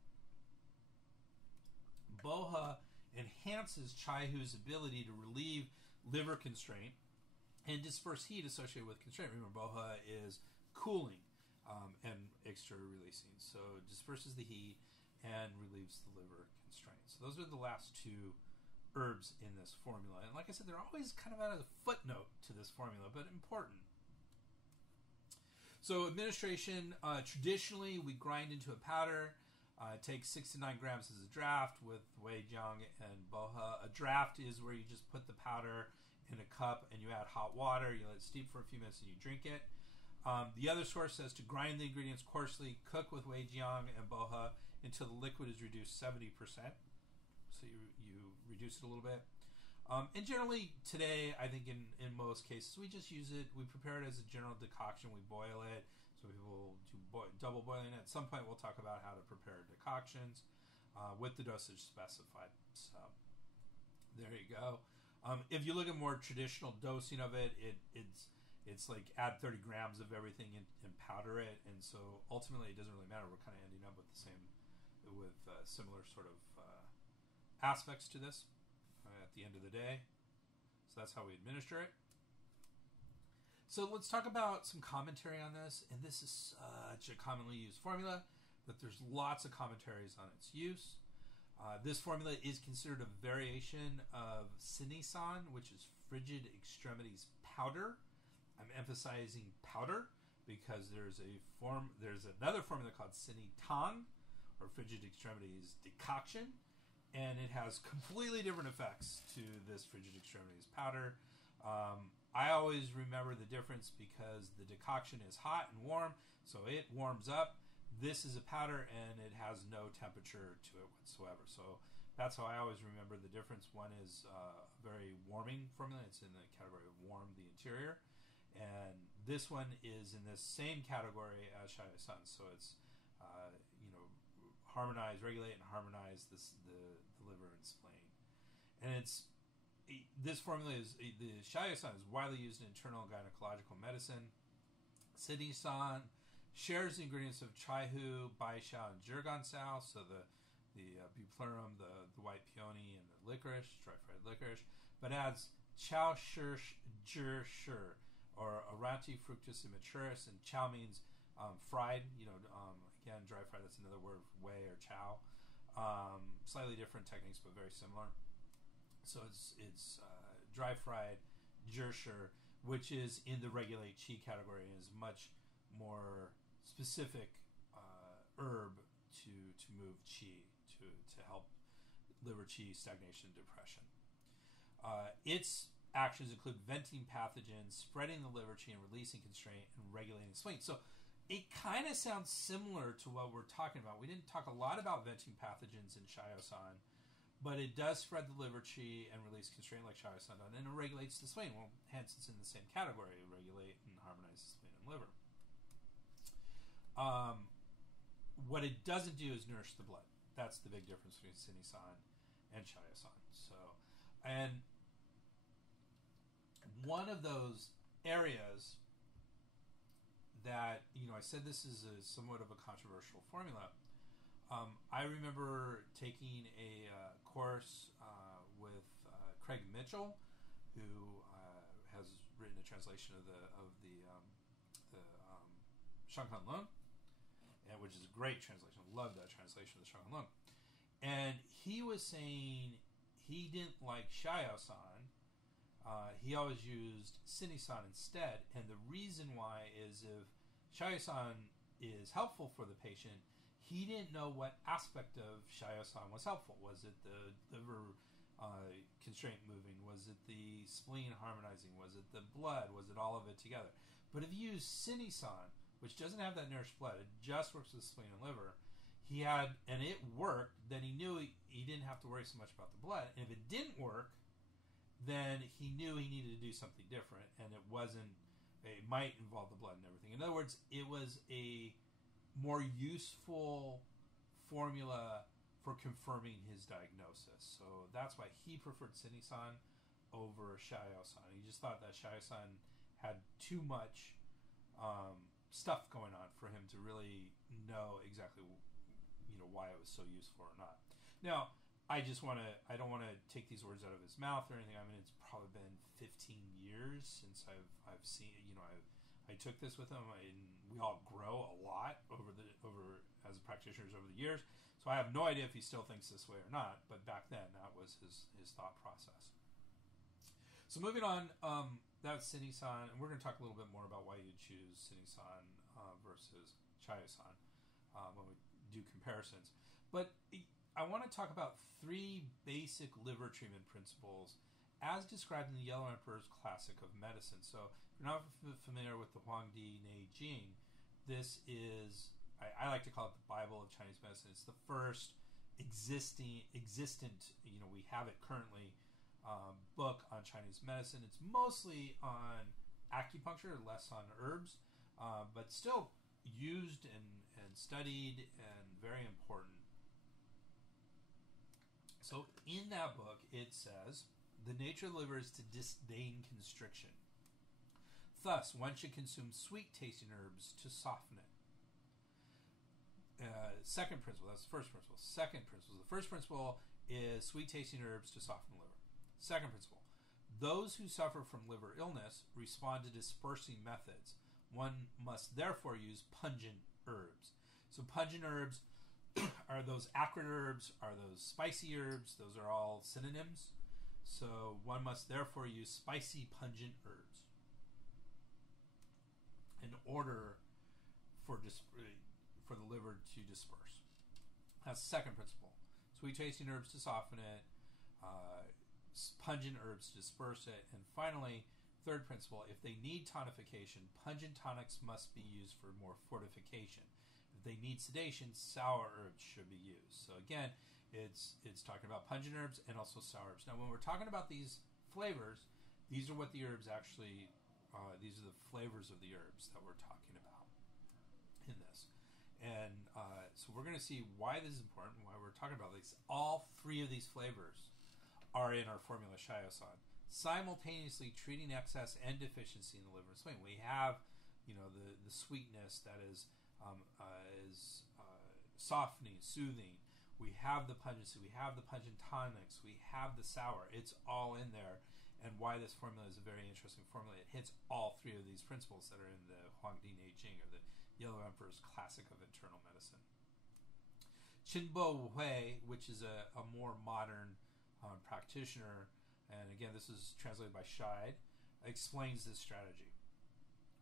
Boha enhances Chaihu's ability to relieve liver constraint and disperse heat associated with constraint. Remember, Boha is cooling and extra releasing. So it disperses the heat and relieves the liver constraint. So those are the last two herbs in this formula. And like I said, they're always kind of at a footnote to this formula, but important. So administration, traditionally we grind into a powder. It takes 6 to 9 grams as a draft with Wei Jiang and Boha. A draft is where you just put the powder in a cup and you add hot water, you let it steep for a few minutes and you drink it. The other source says to grind the ingredients coarsely, cook with Wei Jiang and Boha until the liquid is reduced 70%. So you reduce it a little bit. And generally today, I think in most cases, we just use it, we prepare it as a general decoction, we boil it. So people do double boiling it. At some point, we'll talk about how to prepare decoctions with the dosage specified. So there you go. If you look at more traditional dosing of it, it's like add 30 grams of everything and powder it. And so ultimately, it doesn't really matter. We're kind of ending up with the same, with similar sort of aspects to this at the end of the day. So that's how we administer it. So let's talk about some commentary on this. And this is such a commonly used formula that there's lots of commentaries on its use. This formula is considered a variation of Sinisan, which is frigid extremities powder. I'm emphasizing powder because there's another formula called Sinitang, or frigid extremities decoction, and it has completely different effects to this frigid extremities powder. I always remember the difference because the decoction is hot and warm, so it warms up. This is a powder and it has no temperature to it whatsoever. So that's how I always remember the difference. One is a very warming formula. It's in the category of warm the interior. And this one is in this same category as Xiāo Yáo San. So it's, harmonize, regulate, and harmonize the liver and spleen. And this formula the Xiāo Yáo San is widely used in internal gynecological medicine. Sinisan shares the ingredients of Chaihu, Baishao, and Zhigansao, so the bupleurum, the white peony, and the licorice, dry fried licorice, but adds Chao Shi Zhi Shi, or Aranti fructus immaturis, and Chao means fried, again, dry fried, that's another word for whey or chow. Slightly different techniques, but very similar. So it's dry fried Zhi, which is in the regulate qi category and is much more specific herb to move qi, to help liver qi, stagnation, depression. Its actions include venting pathogens, spreading the liver qi, and releasing constraint, and regulating spleen. So it kind of sounds similar to what we're talking about. We didn't talk a lot about venting pathogens in Xiāo Yáo San, but it does spread the liver qi and release constraint like Xiāo Yáo San does, and it regulates the spleen. Well, hence it's in the same category, regulate and harmonize the spleen and liver. What it doesn't do is nourish the blood. That's the big difference between Sinisan and Xiāo Yáo San. So, and one of those areas that, I said this is somewhat of a controversial formula. I remember taking a course with Craig Mitchell, who has written a translation of the Shanghan Lung, which is a great translation. I love that translation of the Shanghan Lung. And he was saying he didn't like Xiāo Yáo San. He always used Sinisan instead, and the reason why is if Xiāo Yáo San is helpful for the patient, he didn't know what aspect of Xiāo Yáo San was helpful. Was it the liver constraint moving? Was it the spleen harmonizing? Was it the blood? Was it all of it together? But if you use Sinisan, which doesn't have that nourished blood, it just works with spleen and liver, and it worked, then he knew he didn't have to worry so much about the blood. And if it didn't work, then he knew he needed to do something different, and it might involve the blood and everything. In other words, it was a more useful formula for confirming his diagnosis. So that's why he preferred Sini-san over Xiāo Yáo San. He just thought that Xiāo Yáo San had too much stuff going on for him to really know exactly why it was so useful or not. Now, I don't want to take these words out of his mouth or anything. I mean, it's probably been 15 years since I've seen, I took this with him, and we all grow a lot over as practitioners over the years. So I have no idea if he still thinks this way or not, but back then that was his thought process. So moving on, that's Sini-san, and we're going to talk a little bit more about why you choose Sini-san versus Xiāo Yáo San when we do comparisons. But I want to talk about 3 basic liver treatment principles as described in the Yellow Emperor's Classic of Medicine. So if you're not familiar with the Huangdi Neijing, this is, I like to call it the Bible of Chinese medicine. It's the first existent, we have it currently, book on Chinese medicine. It's mostly on acupuncture, less on herbs, but still used and studied and very important. So in that book, it says, the nature of the liver is to disdain constriction. Thus, one should consume sweet-tasting herbs to soften it. Second principle, that's the first principle. Second principle, the first principle is sweet-tasting herbs to soften the liver. Second principle, those who suffer from liver illness respond to dispersing methods. One must therefore use pungent herbs. So pungent herbs are those acrid herbs, are those spicy herbs. Those are all synonyms. So one must therefore use spicy, pungent herbs in order for the liver to disperse. That's the second principle. Sweet tasting herbs to soften it, pungent herbs to disperse it, and finally, third principle, if they need tonification, pungent tonics must be used for more fortification. If they need sedation, sour herbs should be used. So again, it's talking about pungent herbs and also sour herbs. Now, when we're talking about these flavors, these are what the herbs actually, these are the flavors of the herbs that we're talking about in this. And so we're going to see why this is important, why we're talking about this. All 3 of these flavors are in our formula Xiāo Yáo San, simultaneously treating excess and deficiency in the liver and spleen. We have, the sweetness that is softening, soothing. We have the pungency. We have the pungent tonics. We have the sour. It's all in there. And why this formula is a very interesting formula. It hits all 3 of these principles that are in the Huangdi Neijing, or the Yellow Emperor's Classic of Internal Medicine. Qinbo Hui, which is a more modern practitioner, and again, this is translated by Scheid, explains this strategy.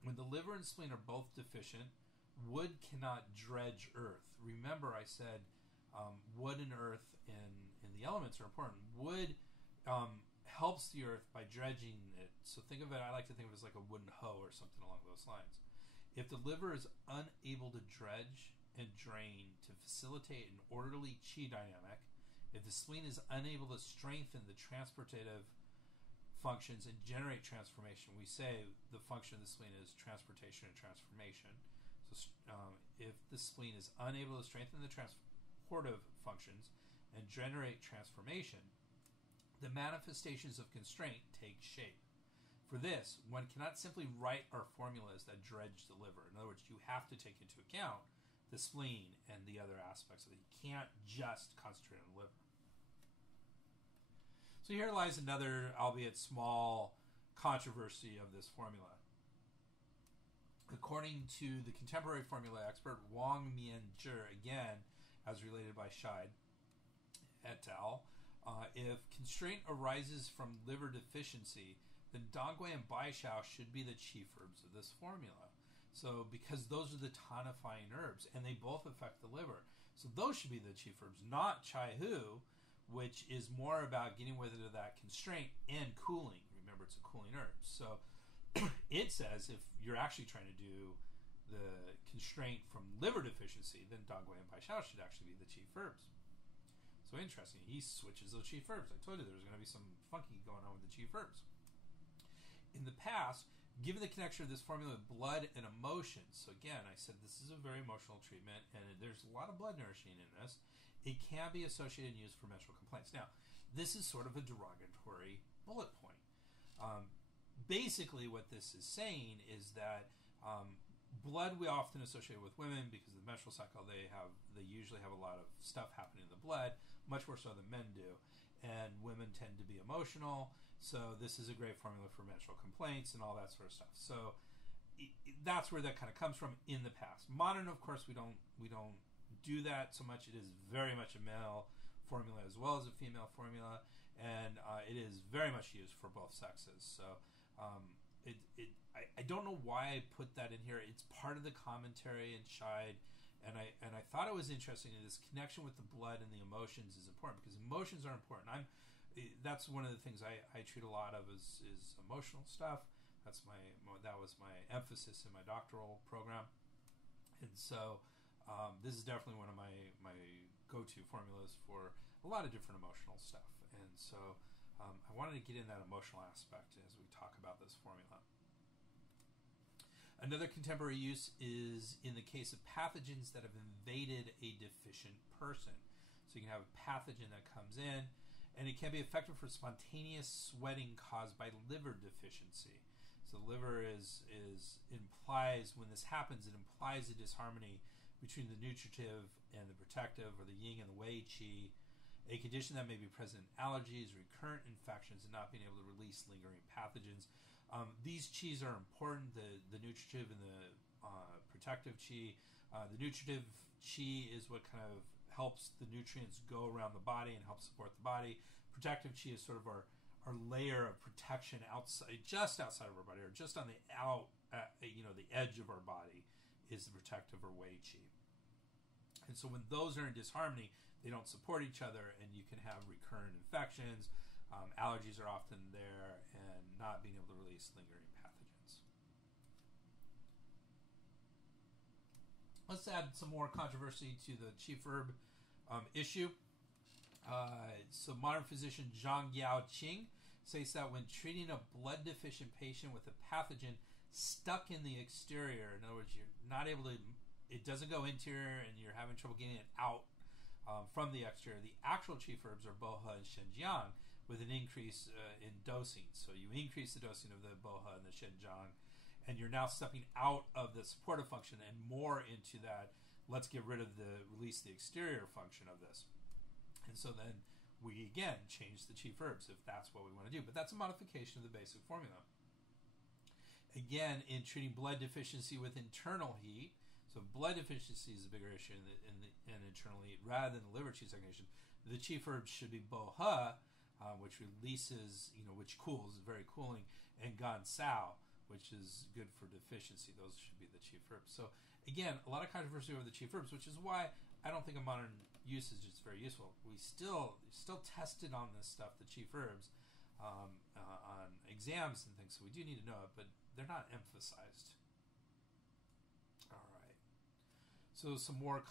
When the liver and spleen are both deficient, wood cannot dredge earth. Remember, I said wood and earth in the elements are important. Wood helps the earth by dredging it. So think of it, I like to think of it as like a wooden hoe or something along those lines. If the liver is unable to dredge and drain to facilitate an orderly qi dynamic, if the spleen is unable to strengthen the transportative functions and generate transformation, we say the function of the spleen is transportation and transformation. So if the spleen is unable to strengthen the transportive functions and generate transformation, the manifestations of constraint take shape. For this, one cannot simply write our formulas that dredge the liver. In other words, you have to take into account the spleen and the other aspects of it. You can't just concentrate on the liver. So here lies another, albeit small, controversy of this formula. According to the contemporary formula expert Wang Mianzhi, again, as related by Scheid et al., if constraint arises from liver deficiency, then Dongui and Baishao should be the chief herbs of this formula. So, because those are the tonifying herbs, and they both affect the liver. So those should be the chief herbs, not Chai Hu, which is more about getting rid of that constraint and cooling. Remember, it's a cooling herb. So it says if you're actually trying to do the constraint from liver deficiency, then Dongwei and Baishao should actually be the chief herbs. So interesting. He switches those chief herbs. I told you there was going to be some funky going on with the chief herbs. In the past, given the connection of this formula with blood and emotions, so again, I said this is a very emotional treatment, and there's a lot of blood nourishing in this, it can be associated and used for menstrual complaints. Now, this is sort of a derogatory bullet point. Basically, what this is saying is that blood we often associate with women because of the menstrual cycle. They usually have a lot of stuff happening in the blood, much more so than men do. And women tend to be emotional, so this is a great formula for menstrual complaints and all that sort of stuff. So that's where that kind of comes from in the past. Modern, of course, we don't do that so much. It is very much a male formula as well as a female formula, and it is very much used for both sexes. So I don't know why I put that in here. It's part of the commentary in Shide, and I thought it was interesting. This connection with the blood and the emotions is important because emotions are important. That's one of the things I treat a lot of is emotional stuff. That was my emphasis in my doctoral program, and so this is definitely one of my go-to formulas for a lot of different emotional stuff. And so I wanted to get in that emotional aspect as we talk about this formula. Another contemporary use is in the case of pathogens that have invaded a deficient person. So you can have a pathogen that comes in, and it can be effective for spontaneous sweating caused by liver deficiency. So liver implies, when this happens, it implies a disharmony between the nutritive and the protective, or the yin and the wei qi, a condition that may be present in allergies, recurrent infections, and not being able to release lingering pathogens. These qis are important, the nutritive and the protective qi. The nutritive qi is what kind of helps the nutrients go around the body and helps support the body. Protective qi is sort of our layer of protection outside, just outside of our body, or just on the the edge of our body is the protective or wei qi. And so when those are in disharmony, they don't support each other, and you can have recurrent infections. Allergies are often there, and not being able to release lingering pathogens. Let's add some more controversy to the chief herb issue. So modern physician Xiāo Yáo San says that when treating a blood deficient patient with a pathogen stuck in the exterior, in other words, you're not able to, it doesn't go interior and you're having trouble getting it out from the exterior, the actual chief herbs are bohe and shenjiang, with an increase in dosing. So you increase the dosing of the bohe and the shenjiang, and you're now stepping out of the supportive function and more into that, let's get rid of release the exterior function of this. And so then we again change the chief herbs if that's what we want to do. But that's a modification of the basic formula. Again, in treating blood deficiency with internal heat, so blood deficiency is a bigger issue in internal heat rather than the liver qi stagnation, the chief herbs should be bohe, which releases, which cools, is very cooling, and gansao, which is good for deficiency. Those should be the chief herbs. So again, a lot of controversy over the chief herbs, which is why I don't think a modern usage is very useful. We still tested on this stuff, the chief herbs, on exams and things, so we do need to know it, but they're not emphasized. All right. So some more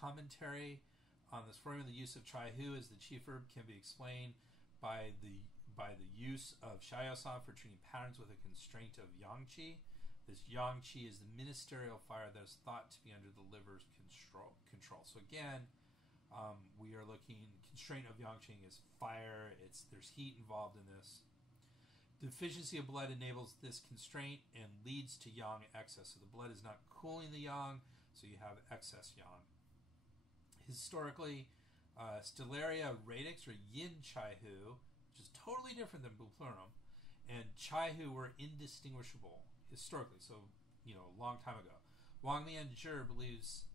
commentary on this formula. The use of Chai-Hu as the chief herb can be explained by the use of Xiāo Yáo San for treating patterns with a constraint of yang qi. This yang qi is the ministerial fire that is thought to be under the liver's control. So again, we are looking, constraint of yang qi is fire. There's heat involved in this. Deficiency of blood enables this constraint and leads to yang excess. So the blood is not cooling the yang, so you have excess yang. Historically, Stellaria radix, or yin Chai-Hu, which is totally different than bupleurum, and Chai-Hu were indistinguishable historically, so a long time ago. Wang Lian Zhi believes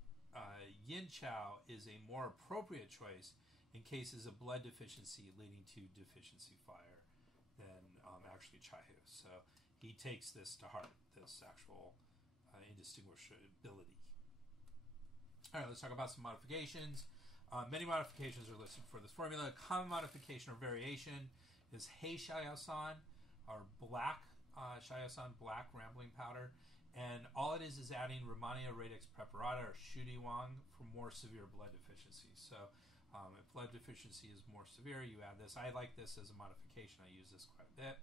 yin Chao is a more appropriate choice in cases of blood deficiency leading to deficiency fire than actually Chai-Hu. So he takes this to heart, this actual indistinguishability. All right, let's talk about some modifications. Many modifications are listed for this formula. A common modification or variation is Xiāo Yáo San, or black Xiāo Yáo San, black rambling powder. And all it is adding Rehmannia radix preparata or Shudiwang for more severe blood deficiency. So if blood deficiency is more severe, you add this. I like this as a modification. I use this quite a bit.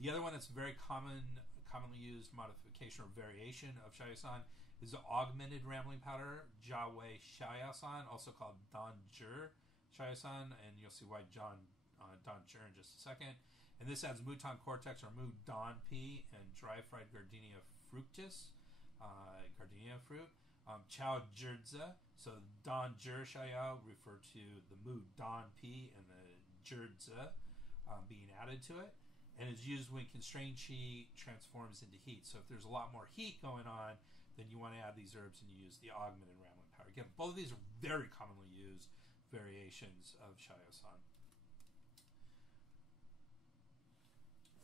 The other one that's very commonly used modification or variation of Xiāo Yáo San is the augmented rambling powder, Xiāo Yáo San, also called Dan Zhi Xiāo Yáo San, and you'll see why Dan Zhi in just a second. And this adds mouton cortex or mu dan pea and dry fried gardenia fructis, gardenia fruit. Qiao Zhizi, so Dan Zhi Xiao refer to the mu dan pea and the Zhizi being added to it, and is used when constrained qi transforms into heat. So if there's a lot more heat going on, then you want to add these herbs and you use the augmented rambling powder. Again, both of these are very commonly used variations of Xiāo Yáo San.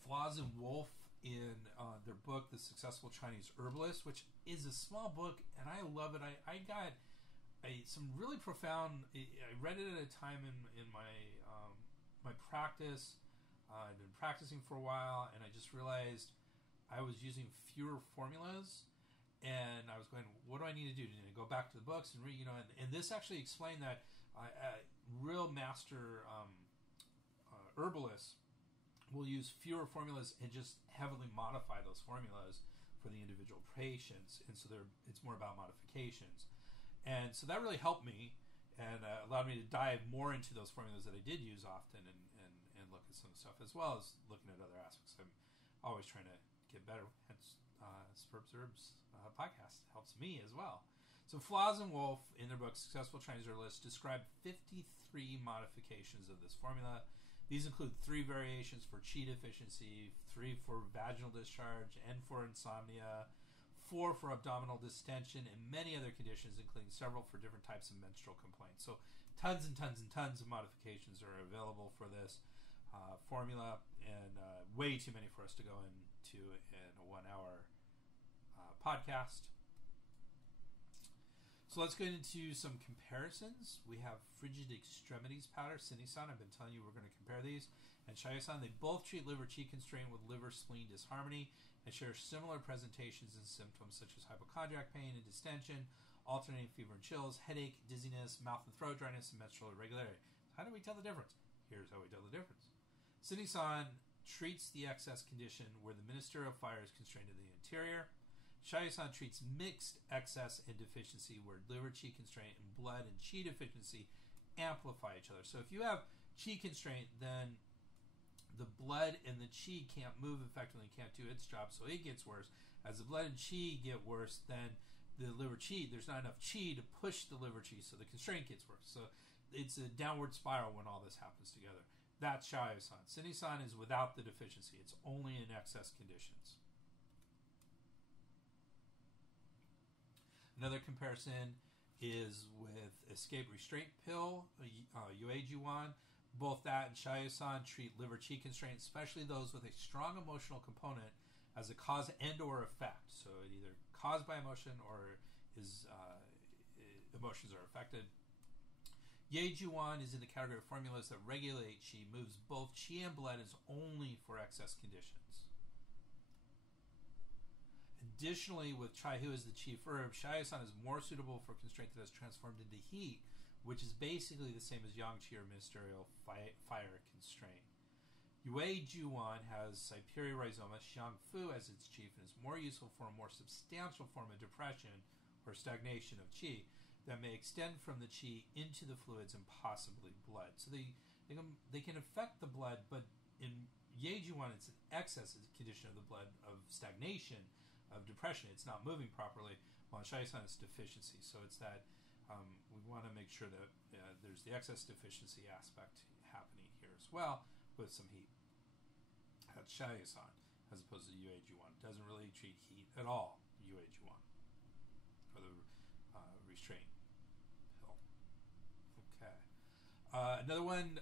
Flaws and Wolf in their book, The Successful Chinese Herbalist, which is a small book, and I love it. I got some really profound. I read it at a time in my my practice. I'd been practicing for a while, and I just realized I was using fewer formulas, and I was going, "What do I need to do? Need to go back to the books and read?" And this actually explained that real master herbalists will use fewer formulas and just heavily modify those formulas for the individual patients, and so it's more about modifications. And so that really helped me and allowed me to dive more into those formulas that I did use often and look at some stuff, as well as looking at other aspects. I'm always trying to get better, hence Sperb Herbs podcast helps me as well. So Flaws and Wolf, in their book Successful Chinese Herbalist, describe 53 modifications of this formula. These include 3 variations for qi deficiency, 3 for vaginal discharge and for insomnia, 4 for abdominal distension, and many other conditions, including several for different types of menstrual complaints. So tons and tons and tons of modifications are available for this formula, and way too many for us to go into in a 1-hour podcast. So let's get into some comparisons. We have Frigid Extremities Powder, Sinisan. I've been telling you we're going to compare these. And Xiāo Yáo San. They both treat liver qi constraint with liver-spleen disharmony and share similar presentations and symptoms such as hypochondriac pain and distension, alternating fever and chills, headache, dizziness, mouth and throat dryness, and menstrual irregularity. How do we tell the difference? Here's how we tell the difference. Sinisan treats the excess condition where the ministerial fire is constrained in the interior. Xiāo Yáo San treats mixed excess and deficiency where liver qi constraint and blood and qi deficiency amplify each other. So if you have qi constraint, then the blood and the qi can't move effectively, can't do its job, so it gets worse. As the blood and qi get worse, then the liver qi, there's not enough qi to push the liver qi, so the constraint gets worse. So it's a downward spiral when all this happens together. That's Xiāo Yáo San. Sinisan is without the deficiency. It's only in excess conditions. Another comparison is with Escape Restraint Pill, Yuejuan. Both that and Xiāo Yáo San treat liver qi constraint, especially those with a strong emotional component as a cause and or effect. So it either caused by emotion or is emotions are affected. Yuejuan is in the category of formulas that regulate qi, moves both qi and blood, is only for excess conditions. Additionally, with Chaihu as the chief herb, Xiāo Yáo San is more suitable for constraint that has transformed into heat, which is basically the same as yang qi or ministerial fire constraint. Yuejuan has Cyperioryzoma xiang fu as its chief and is more useful for a more substantial form of depression or stagnation of qi that may extend from the qi into the fluids and possibly blood. So they can affect the blood, but in Yuejuan it's an excess condition of the blood of stagnation, of depression. It's not moving properly, while in Xiāo Yáo San it's deficiency. So it's that we want to make sure that there's the excess deficiency aspect happening here as well with some heat. That's Xiāo Yáo San as opposed to Yuejuan. It doesn't really treat heat at all, Yuejuan, or the restraint pill. Okay. Another one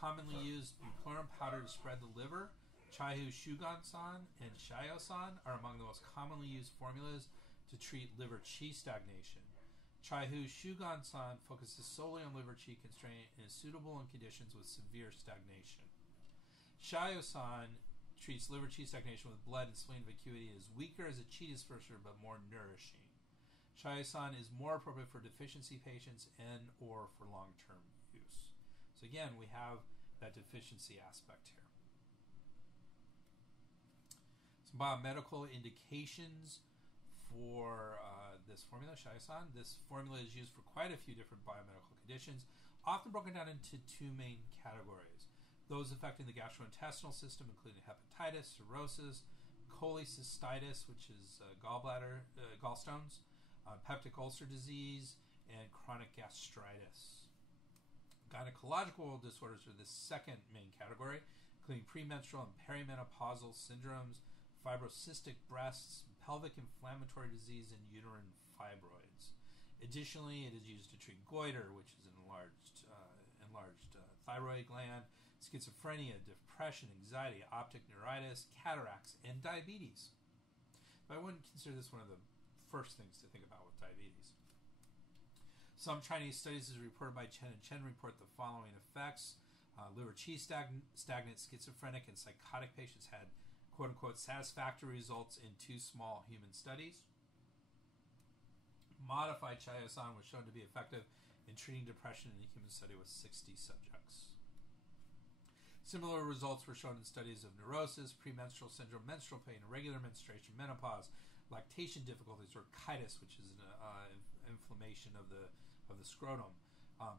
commonly used, bupleurum powder to spread the liver. Chaihu Shugan San and Xiāo Yáo San are among the most commonly used formulas to treat liver qi stagnation. Chaihu Shugan San focuses solely on liver qi constraint and is suitable in conditions with severe stagnation. Xiāo Yáo San treats liver qi stagnation with blood and spleen vacuity. Is weaker as a qi disperser but more nourishing. Xiāo Yáo San is more appropriate for deficiency patients and or for long-term use. So again, we have that deficiency aspect here. Some biomedical indications for this formula, Xiāo Yáo San. This formula is used for quite a few different biomedical conditions, often broken down into two main categories. Those affecting the gastrointestinal system, including hepatitis, cirrhosis, cholecystitis, which is gallstones, peptic ulcer disease, and chronic gastritis. Gynecological disorders are the second main category, including premenstrual and perimenopausal syndromes, fibrocystic breasts, pelvic inflammatory disease, and uterine fibroids. Additionally, it is used to treat goiter, which is an enlarged thyroid gland, schizophrenia, depression, anxiety, optic neuritis, cataracts, and diabetes. But I wouldn't consider this one of the first things to think about with diabetes. Some Chinese studies, as reported by Chen and Chen, report the following effects. Liver qi stagnant, schizophrenic, and psychotic patients had quote-unquote satisfactory results in 2 small human studies. Modified Xiāo Yáo San was shown to be effective in treating depression in a human study with 60 subjects. Similar results were shown in studies of neurosis, premenstrual syndrome, menstrual pain, irregular menstruation, menopause, lactation difficulties, or chitis, which is an inflammation of the scrotum,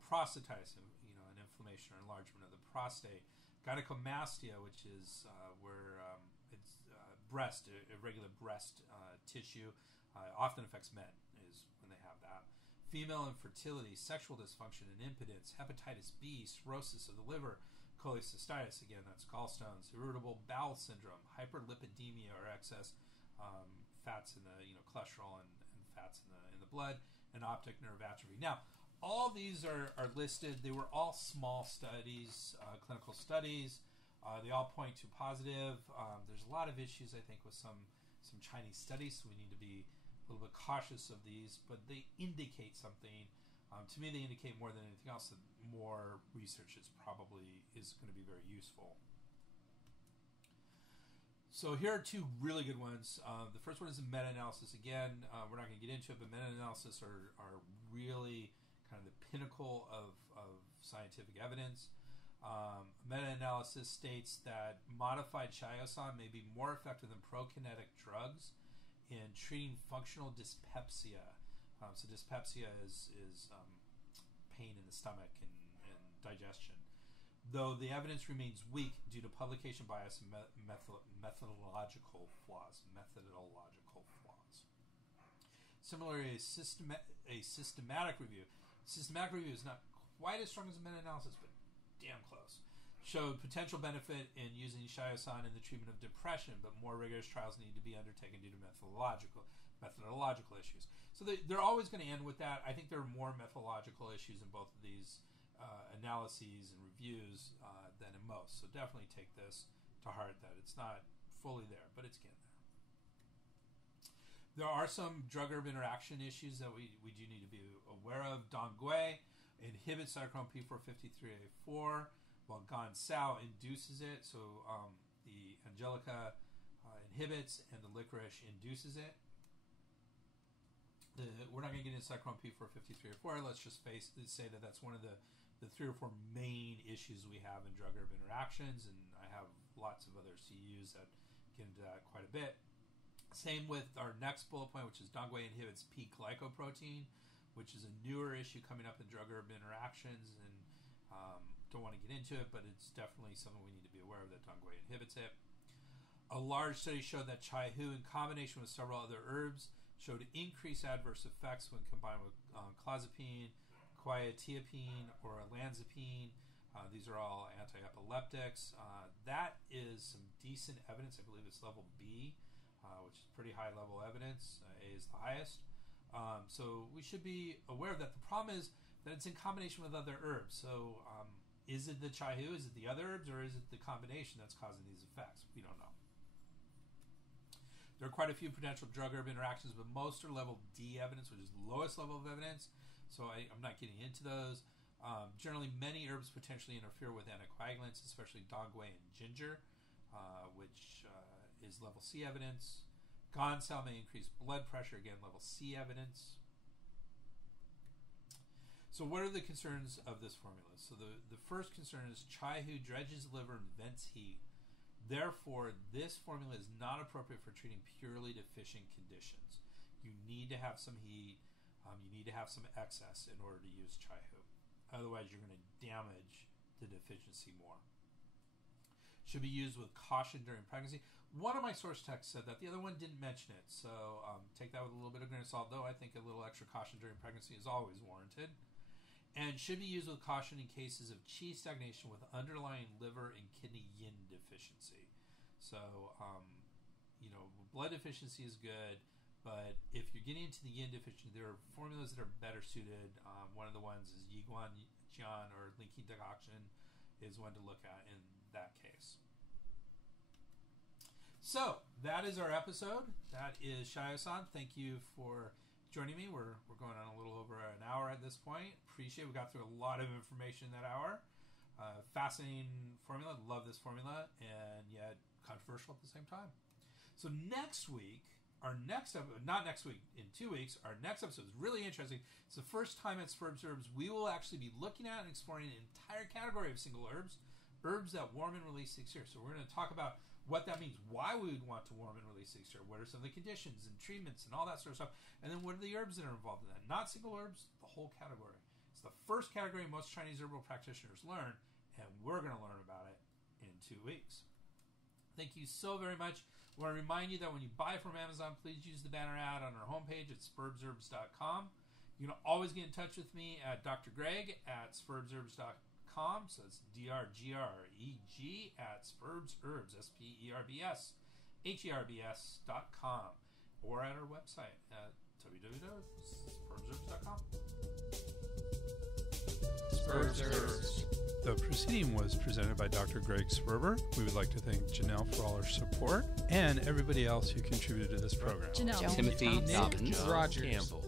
prostatitis, an inflammation or enlargement of the prostate, gynecomastia, which is where it's breast, irregular breast tissue, often affects men, is when they have that. Female infertility, sexual dysfunction and impotence, hepatitis B, cirrhosis of the liver, cholecystitis, again, that's gallstones, irritable bowel syndrome, hyperlipidemia or excess fats in the cholesterol and fats in the blood, and optic nerve atrophy. Now, all these are listed. They were all small studies, clinical studies. They all point to positive. There's a lot of issues, I think, with some Chinese studies, so we need to be a little bit cautious of these, but they indicate something. To me, they indicate more than anything else that more research is going to be very useful. So here are 2 really good ones. The first one is a meta-analysis. Again, we're not going to get into it, but meta-analysis are really kind of the pinnacle of scientific evidence. Meta-analysis states that modified Xiāo Yáo San may be more effective than prokinetic drugs in treating functional dyspepsia. So dyspepsia is pain in the stomach and digestion. Though the evidence remains weak due to publication bias and methodological flaws. Similarly, a systematic review. Systematic review is not quite as strong as a meta-analysis, but damn close. Showed potential benefit in using Xiāo Yáo San in the treatment of depression, but more rigorous trials need to be undertaken due to methodological issues. So they're always going to end with that. I think there are more methodological issues in both of these analyses and reviews than in most. So definitely take this to heart that it's not fully there, but it's getting there. There are some drug-herb interaction issues that we do need to be aware of. Dongui inhibits cytochrome P453A4, while Gansao induces it. So the Angelica inhibits, and the licorice induces it. We're not going to get into cytochrome P453A4. Let's just say that that's one of the 3 or 4 main issues we have in drug-herb interactions, and I have lots of other CUs that get into that quite a bit. Same with our next bullet point, which is Dongui inhibits P-glycoprotein, which is a newer issue coming up in drug-herb interactions, and don't want to get into it, but it's definitely something we need to be aware of, that Dongui inhibits it. A large study showed that chai hu, in combination with several other herbs, showed increased adverse effects when combined with clozapine, quetiapine, or olanzapine. These are all anti-epileptics. That is some decent evidence. I believe it's level B, which is pretty high level evidence. A is the highest. So we should be aware of that. The problem is that it's in combination with other herbs. So is it the chai hu, is it the other herbs, or is it the combination that's causing these effects? We don't know. There are quite a few potential drug-herb interactions, but most are level D evidence, which is the lowest level of evidence. So I'm not getting into those. Generally, many herbs potentially interfere with anticoagulants, especially dongui and ginger. which is level C evidence. Gonsil may increase blood pressure, again, level C evidence. So what are the concerns of this formula? So the first concern is Chai-Hu dredges the liver and vents heat. Therefore, this formula is not appropriate for treating purely deficient conditions. You need to have some heat. You need to have some excess in order to use Chai-Hu. Otherwise, you're going to damage the deficiency more. Should be used with caution during pregnancy. One of my source texts said that. The other one didn't mention it. So take that with a little bit of grain of salt, though I think a little extra caution during pregnancy is always warranted. And should be used with caution in cases of qi stagnation with underlying liver and kidney yin deficiency. So, blood deficiency is good, but if you're getting into the yin deficiency, there are formulas that are better suited. One of the ones is Yiguan Jian or Linking decoction is one to look at in that case. So, that is our episode. That is Xiāo Yáo San. Thank you for joining me. We're going on a little over an hour at this point. Appreciate we got through a lot of information that hour. Fascinating formula. Love this formula, and yet controversial at the same time. So next week, not next week, in 2 weeks, our next episode is really interesting. It's the first time at Sperb Herbs we will actually be looking at and exploring an entire category of single herbs that warm and release the elixir. So we're going to talk about what that means, why we would want to warm and release the elixir, what are some of the conditions and treatments and all that sort of stuff, and then what are the herbs that are involved in that. Not single herbs, the whole category. It's the first category most Chinese herbal practitioners learn, and we're going to learn about it in 2 weeks. Thank you so very much. I want to remind you that when you buy from Amazon, please use the banner ad on our homepage at spurbsherbs.com. You can always get in touch with me at Dr. Greg at spurbsherbs.com. So it's DRGREG at spurbsherbs, SPERBSHERBS.com, or at our website at www.spurbsherbs.com. Sperb Herbs. The proceeding was presented by Dr. Greg Sperber. We would like to thank Janelle for all her support and everybody else who contributed to this program. Janelle. Timothy Dobbins, Rogers, Campbell.